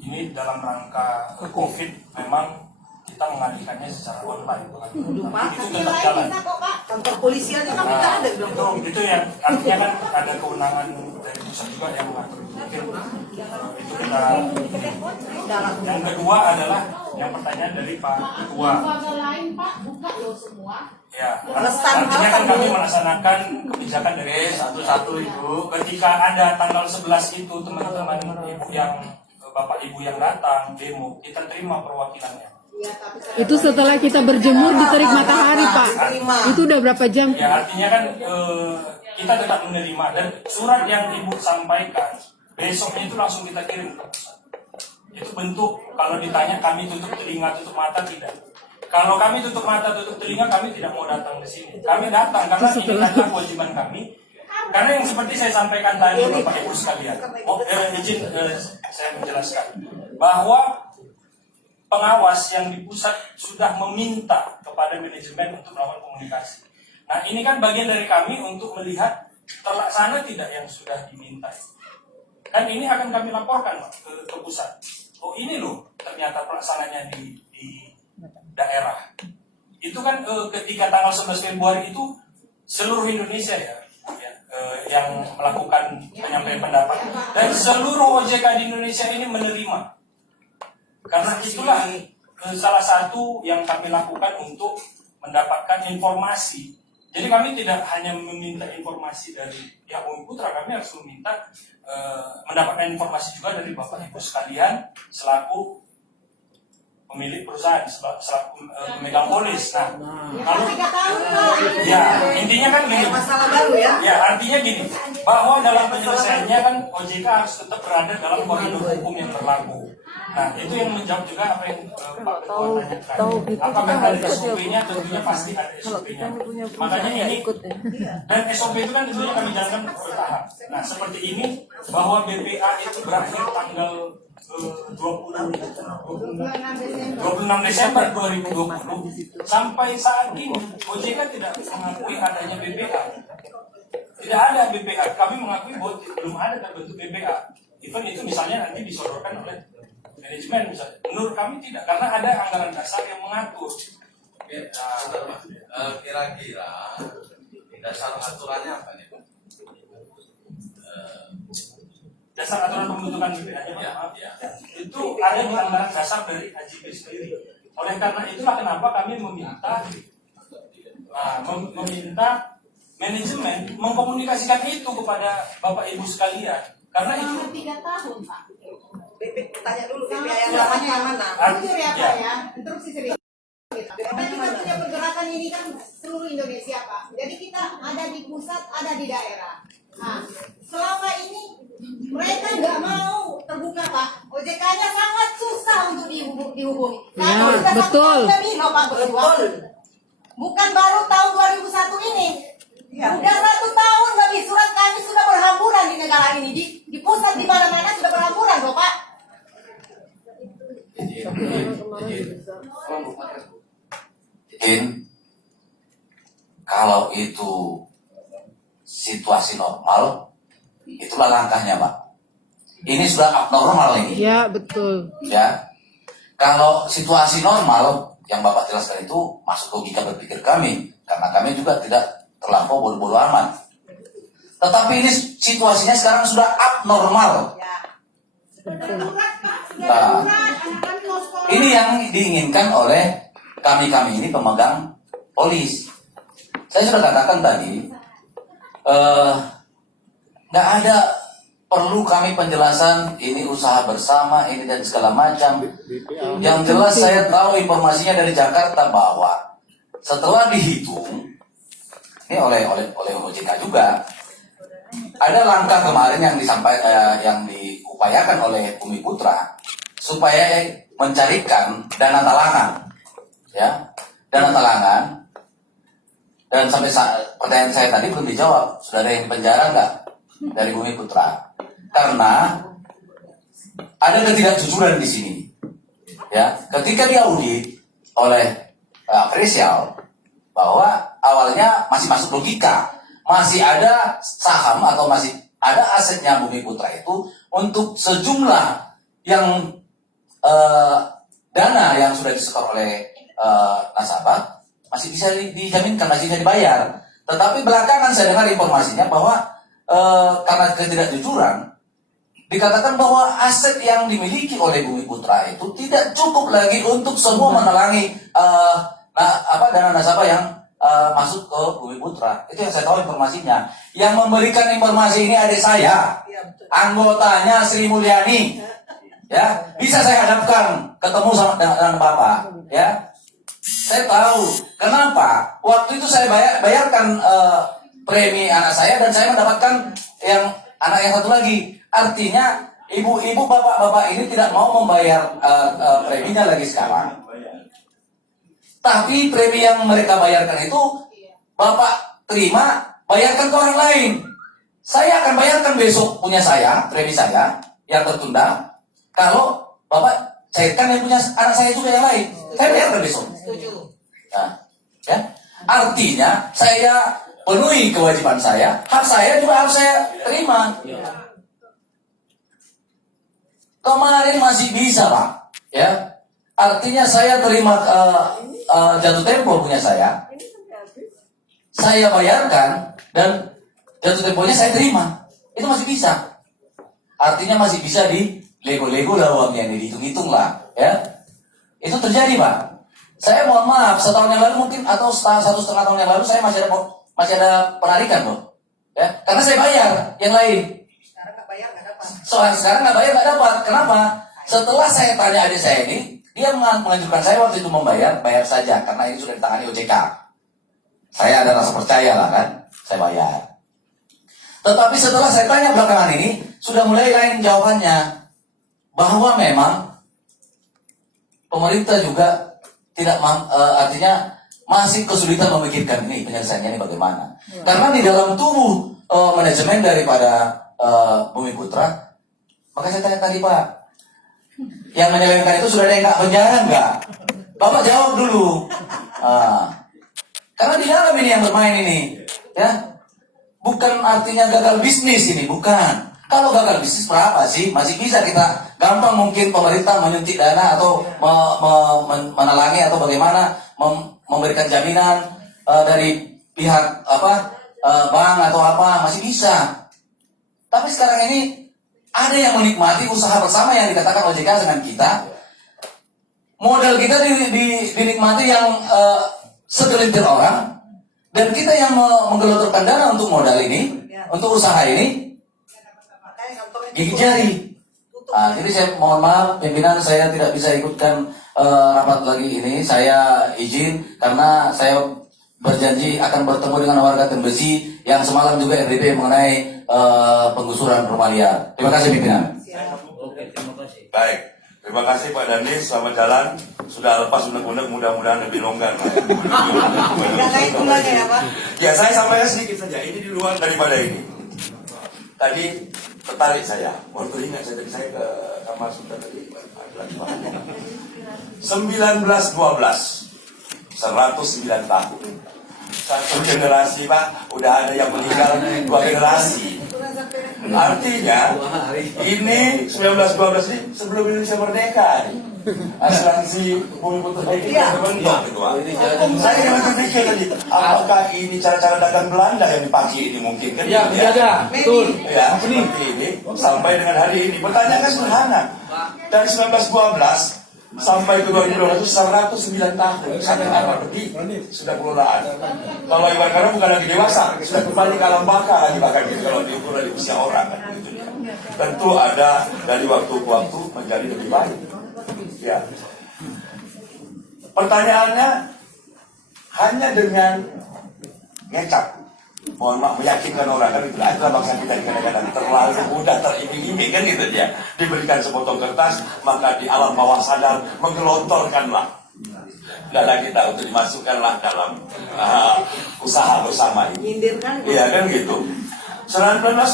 ini dalam rangka COVID memang kita mengalihkannya secara online. Itu tetap jalan. Bisa kok Pak. kantor polisian itu kami nggak ada bilang tolong. Itu yang artinya kan ada kewenangan dari pusat juga yang mengatur. Mungkin itu kita. Yang kedua adalah yang pertanyaan dari Pak Ketua. lain Pak, buka loh semua. Ya, Alasan artinya kan apa, kami Bu? melaksanakan kebijakan dari Oke, satu-satu Ibu. ketika ada tanggal 11 itu teman-teman ibu yang bapak ibu yang datang demo, kita terima perwakilannya. Itu setelah kita berjemur di terik matahari Pak. Itu udah berapa jam? Ya artinya kan kita tetap menerima dan surat yang ibu sampaikan besoknya itu langsung kita kirim ke pusat. Itu bentuk kalau ditanya kami tutup telinga tutup mata tidak. Kalau kami tutup mata tutup telinga kami tidak mau datang ke sini. Kami datang karena ini adalah kewajiban kami. Karena yang seperti saya sampaikan tadi Bapak Ibu sekalian, izin saya menjelaskan bahwa pengawas yang di pusat sudah meminta kepada manajemen untuk melakukan komunikasi. Nah ini kan bagian dari kami untuk melihat terlaksana tidak yang sudah diminta. Kan ini akan kami laporkan ke pusat. Oh ini loh ternyata pelaksananya di daerah. Itu kan ketika tanggal 11 Februari itu seluruh Indonesia yang melakukan penyampaian pendapat. Dan seluruh OJK di Indonesia ini menerima. Karena itulah salah satu yang kami lakukan untuk mendapatkan informasi. Jadi kami tidak hanya meminta informasi dari pihak Bumi Putra, kami harus meminta mendapatkan informasi juga dari Bapak Ibu sekalian selaku pemilik perusahaan, selaku pemegang polis. Nah, kalau ya intinya kan gini. Masalah baru ya. Ya artinya gini, bahwa dalam penyelesaiannya kan OJK harus tetap berada dalam koridor hukum yang berlaku. Nah, itu yang menjawab juga apa yang Pak Ketua tanyakan. Apakah ada SOP-nya? Tentunya pasti ada SOP-nya. Makanya ini, dan SOP itu kan tentunya kami jalankan bertahap. Nah, seperti ini, bahwa BPA itu berakhir tanggal 26 Desember 2020. Sampai saat ini, OJK tidak mengakui adanya BPA. Tidak ada BPA. Kami mengakui bahwa belum ada terbentuk BPA. Even itu misalnya nanti disodorkan oleh manajemen misalnya. Menurut kami tidak, karena ada anggaran dasar yang mengatur. Kira-kira dasar aturannya apa nih? Dasar aturan pembentukan BPA-nya, maaf ya. Itu ada di anggaran dasar dari AJP sendiri. Oleh karena itulah kenapa kami meminta manajemen mengkomunikasikan itu kepada Bapak Ibu sekalian. Karena itu 3 tahun, Pak. Tanya dulu BPA yang lamanya yang mana? Jujur ya, Pak ya. Interupsi sedikit. Kita punya pergerakan ini kan seluruh Indonesia, Pak. Jadi kita ada di pusat, ada di daerah. Nah, selama ini mereka nggak mau terbuka, Pak. OJK-nya sangat susah untuk dihubungi. Ya, betul. Betul. Bukan baru tahun 2001 ini. Ya. Udah 1 tahun lebih surat kami sudah berhamburan di negara ini. Di pusat di mana-mana sudah berhamburan loh, Pak. Mungkin kalau itu situasi normal, itulah langkahnya, Pak. Ini sudah abnormal ini. Ya, betul. Ya, kalau situasi normal yang Bapak jelaskan itu masuk logika berpikir kami, karena kami juga tidak terlampau bodoh-bodoh amat. Tetapi ini situasinya sekarang sudah abnormal. Nah, ini yang diinginkan oleh kami ini pemegang polis. Saya sudah katakan tadi, nggak ada perlu kami penjelasan ini usaha bersama ini dan segala macam. Yang jelas saya tahu informasinya dari Jakarta bahwa setelah dihitung ini oleh OJK juga ada langkah kemarin yang yang diupayakan oleh Bumi Putra supaya mencarikan dana talangan, ya, dana talangan. Dan sampai pertanyaan saya tadi belum dijawab, sudah ada yang di penjara nggak dari Bumi Putra? Karena ada ketidakjujuran di sini, ya. Ketika diaudit oleh Apresial bahwa awalnya masih masuk logika, masih ada saham atau masih ada asetnya Bumi Putra itu untuk sejumlah yang dana yang sudah disetor oleh nasabah masih bisa dijaminkan, masih bisa dibayar. Tetapi belakangan saya dengar informasinya bahwa karena ketidakjujuran dikatakan bahwa aset yang dimiliki oleh Bumi Putra itu tidak cukup lagi untuk semua menelangi dana nasabah yang masuk ke Bumi Putra. Itu yang saya tahu informasinya. Yang memberikan informasi ini adik saya, anggotanya Sri Mulyani. Ya, bisa saya hadapkan ketemu sama dengan Bapak, ya. Saya tahu kenapa waktu itu saya bayarkan premi anak saya dan saya mendapatkan yang anak yang satu lagi. Artinya ibu-ibu bapak-bapak ini tidak mau membayar preminya lagi sekarang. Tapi premi yang mereka bayarkan itu bapak terima, bayarkan ke orang lain. Saya akan bayarkan besok punya saya, premi saya yang tertunda. Kalau bapak cairkan yang punya anak saya juga yang lain, saya bayarkan besok. Nah, ya. Artinya saya penuhi kewajiban saya, hak saya juga harus saya terima. Kemarin masih bisa, Pak. Ya, artinya saya terima jatuh tempo punya saya bayarkan dan jatuh temponya saya terima. Itu masih bisa. Artinya masih bisa di lego-lego lah uangnya, dihitung-hitung lah, ya. Itu terjadi, Pak. Saya mohon maaf, setahun yang lalu mungkin atau 1,5 tahun yang lalu saya masih ada penarikan loh, ya. Karena saya bayar yang lain. Soalnya sekarang nggak bayar nggak dapat. Kenapa? Setelah saya tanya adik saya ini, dia menganjurkan saya waktu itu bayar saja karena ini sudah ditangani OJK. Saya ada rasa percaya lah kan, saya bayar. Tetapi setelah saya tanya belakangan ini, sudah mulai lain jawabannya. Bahwa memang pemerintah juga tidak artinya masih kesulitan memikirkan ini penyelesaiannya ini bagaimana. Karena di dalam tubuh manajemen daripada Bumi Putra, maka saya tanya tadi Pak, yang menyelesaikan itu sudah ada yang nggak penjara nggak? Bapak jawab dulu. Karena di dalam ini yang bermain ini, ya, bukan artinya gagal bisnis ini, bukan. Kalau gagal bisnis berapa sih? Masih bisa kita gampang mungkin pemerintah menyuntik dana atau menalangi atau bagaimana memberikan jaminan dari pihak bank atau apa, masih bisa. Tapi sekarang ini ada yang menikmati usaha bersama yang dikatakan OJK dengan kita. Modal kita dinikmati yang segelintir orang, dan kita yang menggelontorkan dana untuk modal ini, untuk usaha ini, gigit jari. Jadi saya mohon maaf pimpinan, saya tidak bisa ikutkan rapat lagi ini. Saya izin karena saya berjanji akan bertemu dengan warga Tembesi yang semalam juga RDP mengenai penggusuran rumah liar. Terima kasih pimpinan. Oke, terima kasih. Baik, terima kasih Pak Dani, selamat jalan. Sudah lepas undang-undang, mudah-mudahan lebih longgar. Nggak naik gulanya ya Pak? Ya, saya sampaikan sedikit saja. Ini di luar daripada ini. Tadi tertarik saya. Baru teringat saya tadi saya ke kamar Sultan tadi. 1912, 109 tahun. Satu generasi Pak, udah ada yang meninggal 2 generasi. Artinya ini 1912 ini sebelum Indonesia merdeka. Asuransi Bumi Putra ini terbentuk gitu Pak. Saya yang berpikir tadi, apakah ini cara-cara dagang Belanda yang dipakai ini mungkin kan? Ya, ada. Betul. Ya, seperti ini sampai dengan hari ini. Pertanyaan kan sederhana. Dari 1912 sampai ke 2012 109 tahun. Sampai lebih sudah pengelolaan. Kalau ibarat kata bukan lagi dewasa, sudah kembali ke alam baka lagi bahkan gitu, kalau diukur dari usia orang kan gitu dia. Tentu ada dari waktu ke waktu menjadi lebih baik. Ya. Pertanyaannya hanya dengan ngecap, mohon maaf, meyakinkan orang kan itu adalah bangsa kita kadang-kadang terlalu mudah teriming-iming kan gitu dia, diberikan sepotong kertas maka di alam bawah sadar menggelontorkanlah, nggak lagi tahu untuk dimasukkanlah dalam usaha bersama ini. Iya kan gitu. 1912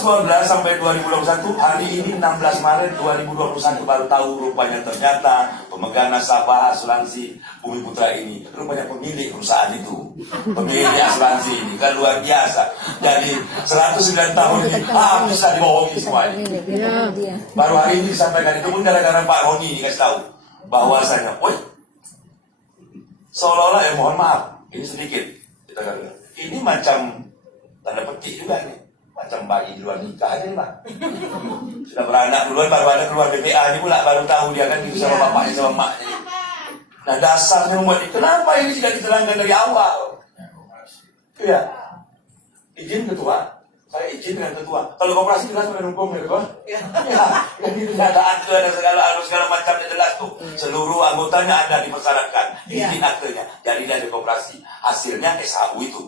sampai 2021, hari ini 16 Maret 2021 baru tahu rupanya ternyata pemegang nasabah asuransi Bumi Putra ini rupanya pemilik perusahaan itu, pemilik asuransi ini kan luar biasa. Jadi 109 tahun ini bisa dibohongi semuanya. Baru hari ini disampaikan itu pun gara-gara Pak Roni dikasih tahu bahwasanya, seolah-olah ya mohon maaf, ini sedikit kita katakan, ini macam tanda petik juga nih. Macam bayi di luar nikah aja nih Pak. Sudah beranak duluan baru ada keluar BPA ini pula baru tahu dia kan itu sama bapaknya sama emaknya. Nah dasarnya membuat itu kenapa ini tidak diterangkan dari awal? Iya. Izin ketua, saya izin dengan ketua. Kalau koperasi jelas dengan hukum ya kan? Ya. Jadi tidak ada aturan dan segala macamnya jelas tuh. Seluruh anggotanya ada dipersyaratkan. Izin aktenya. Jadi dari koperasi hasilnya SHU itu.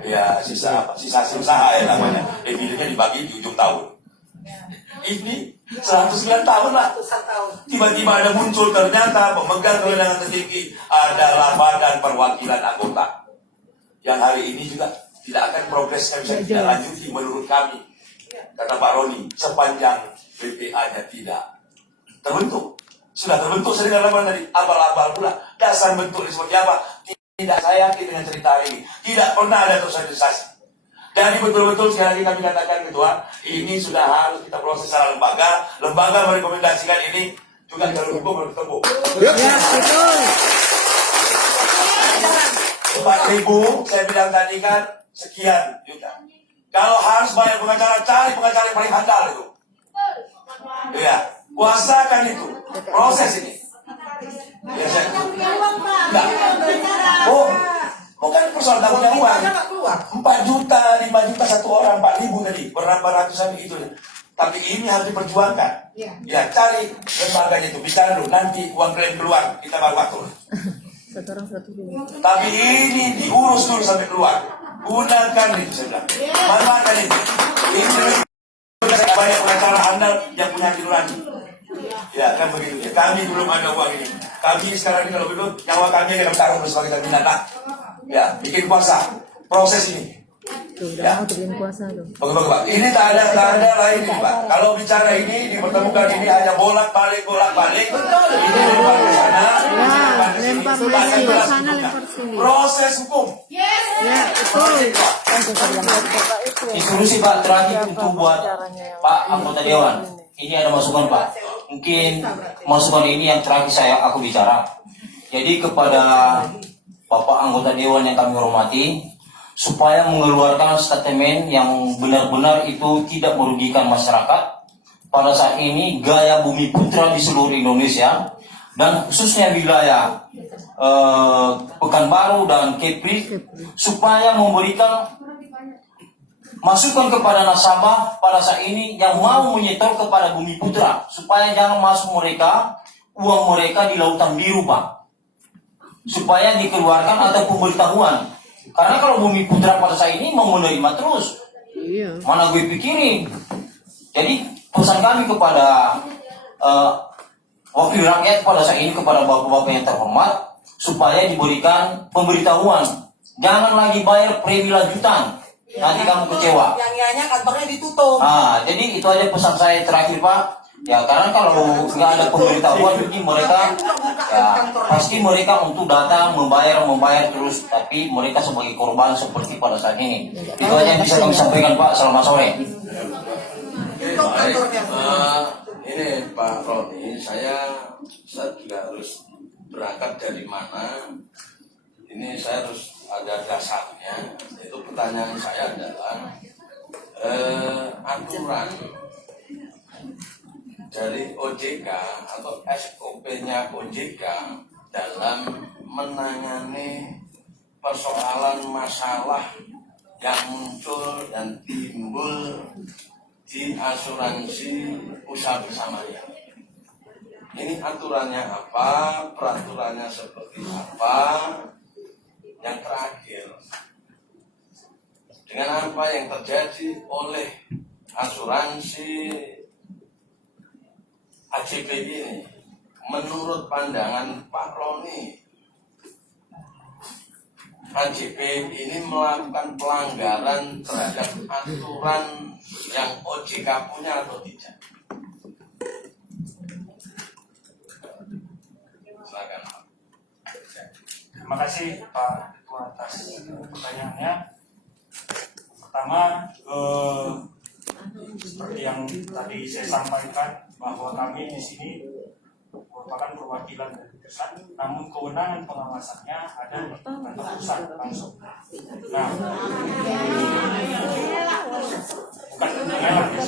Ya sisa apa? Sisa usaha ya namanya. Dividennya dibagi di ujung tahun. Ini 109 tahun lah. Tiba-tiba ada muncul ternyata pemegang kewenangan tertinggi adalah Badan Perwakilan Anggota. Yang hari ini juga tidak akan progres kan bisa tidak lanjuti menurut kami. Kata Pak Roni, sepanjang BPA-nya tidak terbentuk. Sudah terbentuk sering lama tadi, abal-abal pula. Dasar bentuknya seperti apa? Tidak saya yakin dengan cerita ini. Tidak pernah ada sosialisasi. Jadi betul-betul sekali lagi kami katakan Ketua, ini sudah harus kita proses secara lembaga. Lembaga merekomendasikan ini juga jalur hukum harus ketemu. Ya, betul. 4.000 saya bilang tadi kan sekian juta. Kalau harus bayar pengacara, cari pengacara yang paling handal itu. Iya, kuasakan itu proses ini. Ya, saya, bukan persoalan tak punya uang. 4 juta, 5 juta satu orang, 4.000 tadi, berapa ratusan itu. Tapi ini harus diperjuangkan. Ya, cari lembaganya itu, bicara dulu. Nanti uang klaim keluar, kita baru atur. Tapi ini diurus dulu sampai keluar. Gunakan itu saya bilang. Manfaatkan itu. Ini banyak pengacara Anda yang punya hati nurani. Ya kan begitu. Ya, kami belum ada uang ini. Kami sekarang ini kalau begitu nyawa kami dalam taruh sebagai terpidana. Ya, bikin kuasa. Proses ini. Ya. Bagus. Ini tak ada lain ini, Pak. Kalau bicara ini dipertemukan ini hanya bolak-balik. Ini lempar ke sana, lempar ke sana, lempar sini. proses hukum. Ya, betul. Instruksi Pak terakhir untuk buat Pak anggota Dewan. Ini ada masukan Pak. Mungkin masukan ini yang terakhir aku bicara. Jadi kepada Bapak anggota Dewan yang kami hormati, supaya mengeluarkan statement yang benar-benar itu tidak merugikan masyarakat. Pada saat ini gaya Bumi Putra di seluruh Indonesia dan khususnya wilayah Pekanbaru dan Kepri, supaya memberikan masukan kepada nasabah pada saat ini yang mau menyetor kepada Bumi Putra, supaya jangan masuk uang mereka di lautan biru Pak, supaya dikeluarkan atau pemberitahuan. Karena kalau Bumi Putra pada saat ini mau menerima terus, mana gue pikirin. Jadi pesan kami kepada wakil rakyat pada saat ini, kepada bapak-bapak yang terhormat, supaya diberikan pemberitahuan. Jangan lagi bayar premi lanjutan, nanti kamu kecewa. Yang ianya kantornya ditutup. Jadi itu aja pesan saya terakhir Pak. Ya karena kalau nggak ada pemberitahuan, jadi mereka pasti mereka untuk datang membayar terus, tapi mereka sebagai korban seperti pada saat ini. Itu aja yang bisa kami sampaikan Pak. Selamat sore. Ini Pak Roni, saya juga harus berangkat dari mana. Ini saya harus ada dasarnya. Itu pertanyaan saya adalah aturan dari OJK atau SOP-nya OJK dalam menangani persoalan masalah yang muncul dan timbul di asuransi usaha bersamanya. Ini aturannya apa, peraturannya seperti apa. Yang terakhir, dengan apa yang terjadi oleh asuransi AJP ini, menurut pandangan Pak Roni, AJP ini melakukan pelanggaran terhadap aturan yang OJK punya atau tidak? Silakan. Terima kasih Pak Ketua atas pertanyaannya. Pertama, seperti yang tadi saya sampaikan, bahwa kami di sini merupakan perwakilan dari pusat, namun kewenangan pengawasannya ada di kantor pusat langsung. Nah, bukan mengelak ya.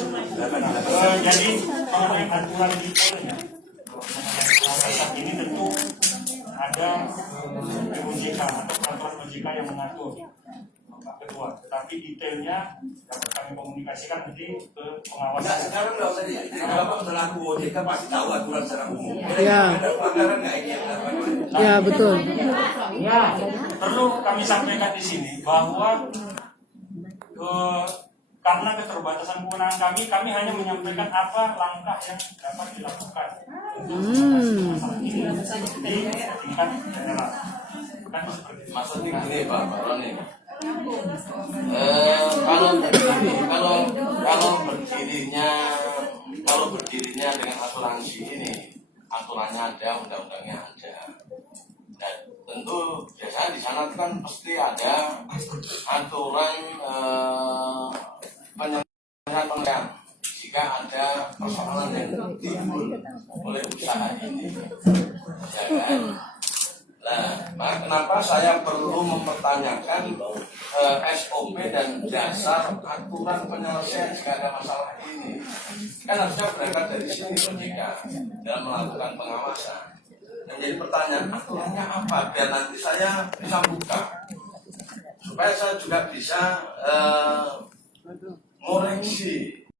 Jadi mengenai aturan detailnya, pengawasan ini tentu ada OJK atau peraturan OJK yang mengatur Pak Ketua, tetapi detailnya dapat kami komunikasikan nanti ke pengawasan. Sekarang nggak usah Bapak selaku OJK pasti tahu aturan secara umum. Ya. Ada pelanggaran nggak ini? Ya betul. Ya, perlu kami sampaikan di sini bahwa karena keterbatasan kewenangan kami hanya menyampaikan apa langkah yang dapat dilakukan. Masalah ini di tingkat daerah. Kan seperti itu. Maksudnya gini Pak Roni. Kalau berdirinya dengan asuransi ini, aturannya ada, undang-undangnya ada. Dan tentu biasanya di sana kan pasti ada aturan penyelesaian jika ada persoalan yang timbul oleh usaha ini. Ya kan? Nah, kenapa saya perlu mempertanyakan SOP dan dasar aturan penyelesaian jika ada masalah ini? Kan harusnya berangkat dari sini OJK dalam melakukan pengawasan. Dan jadi pertanyaan, aturannya apa? Biar nanti saya bisa buka, supaya saya juga bisa mengoreksi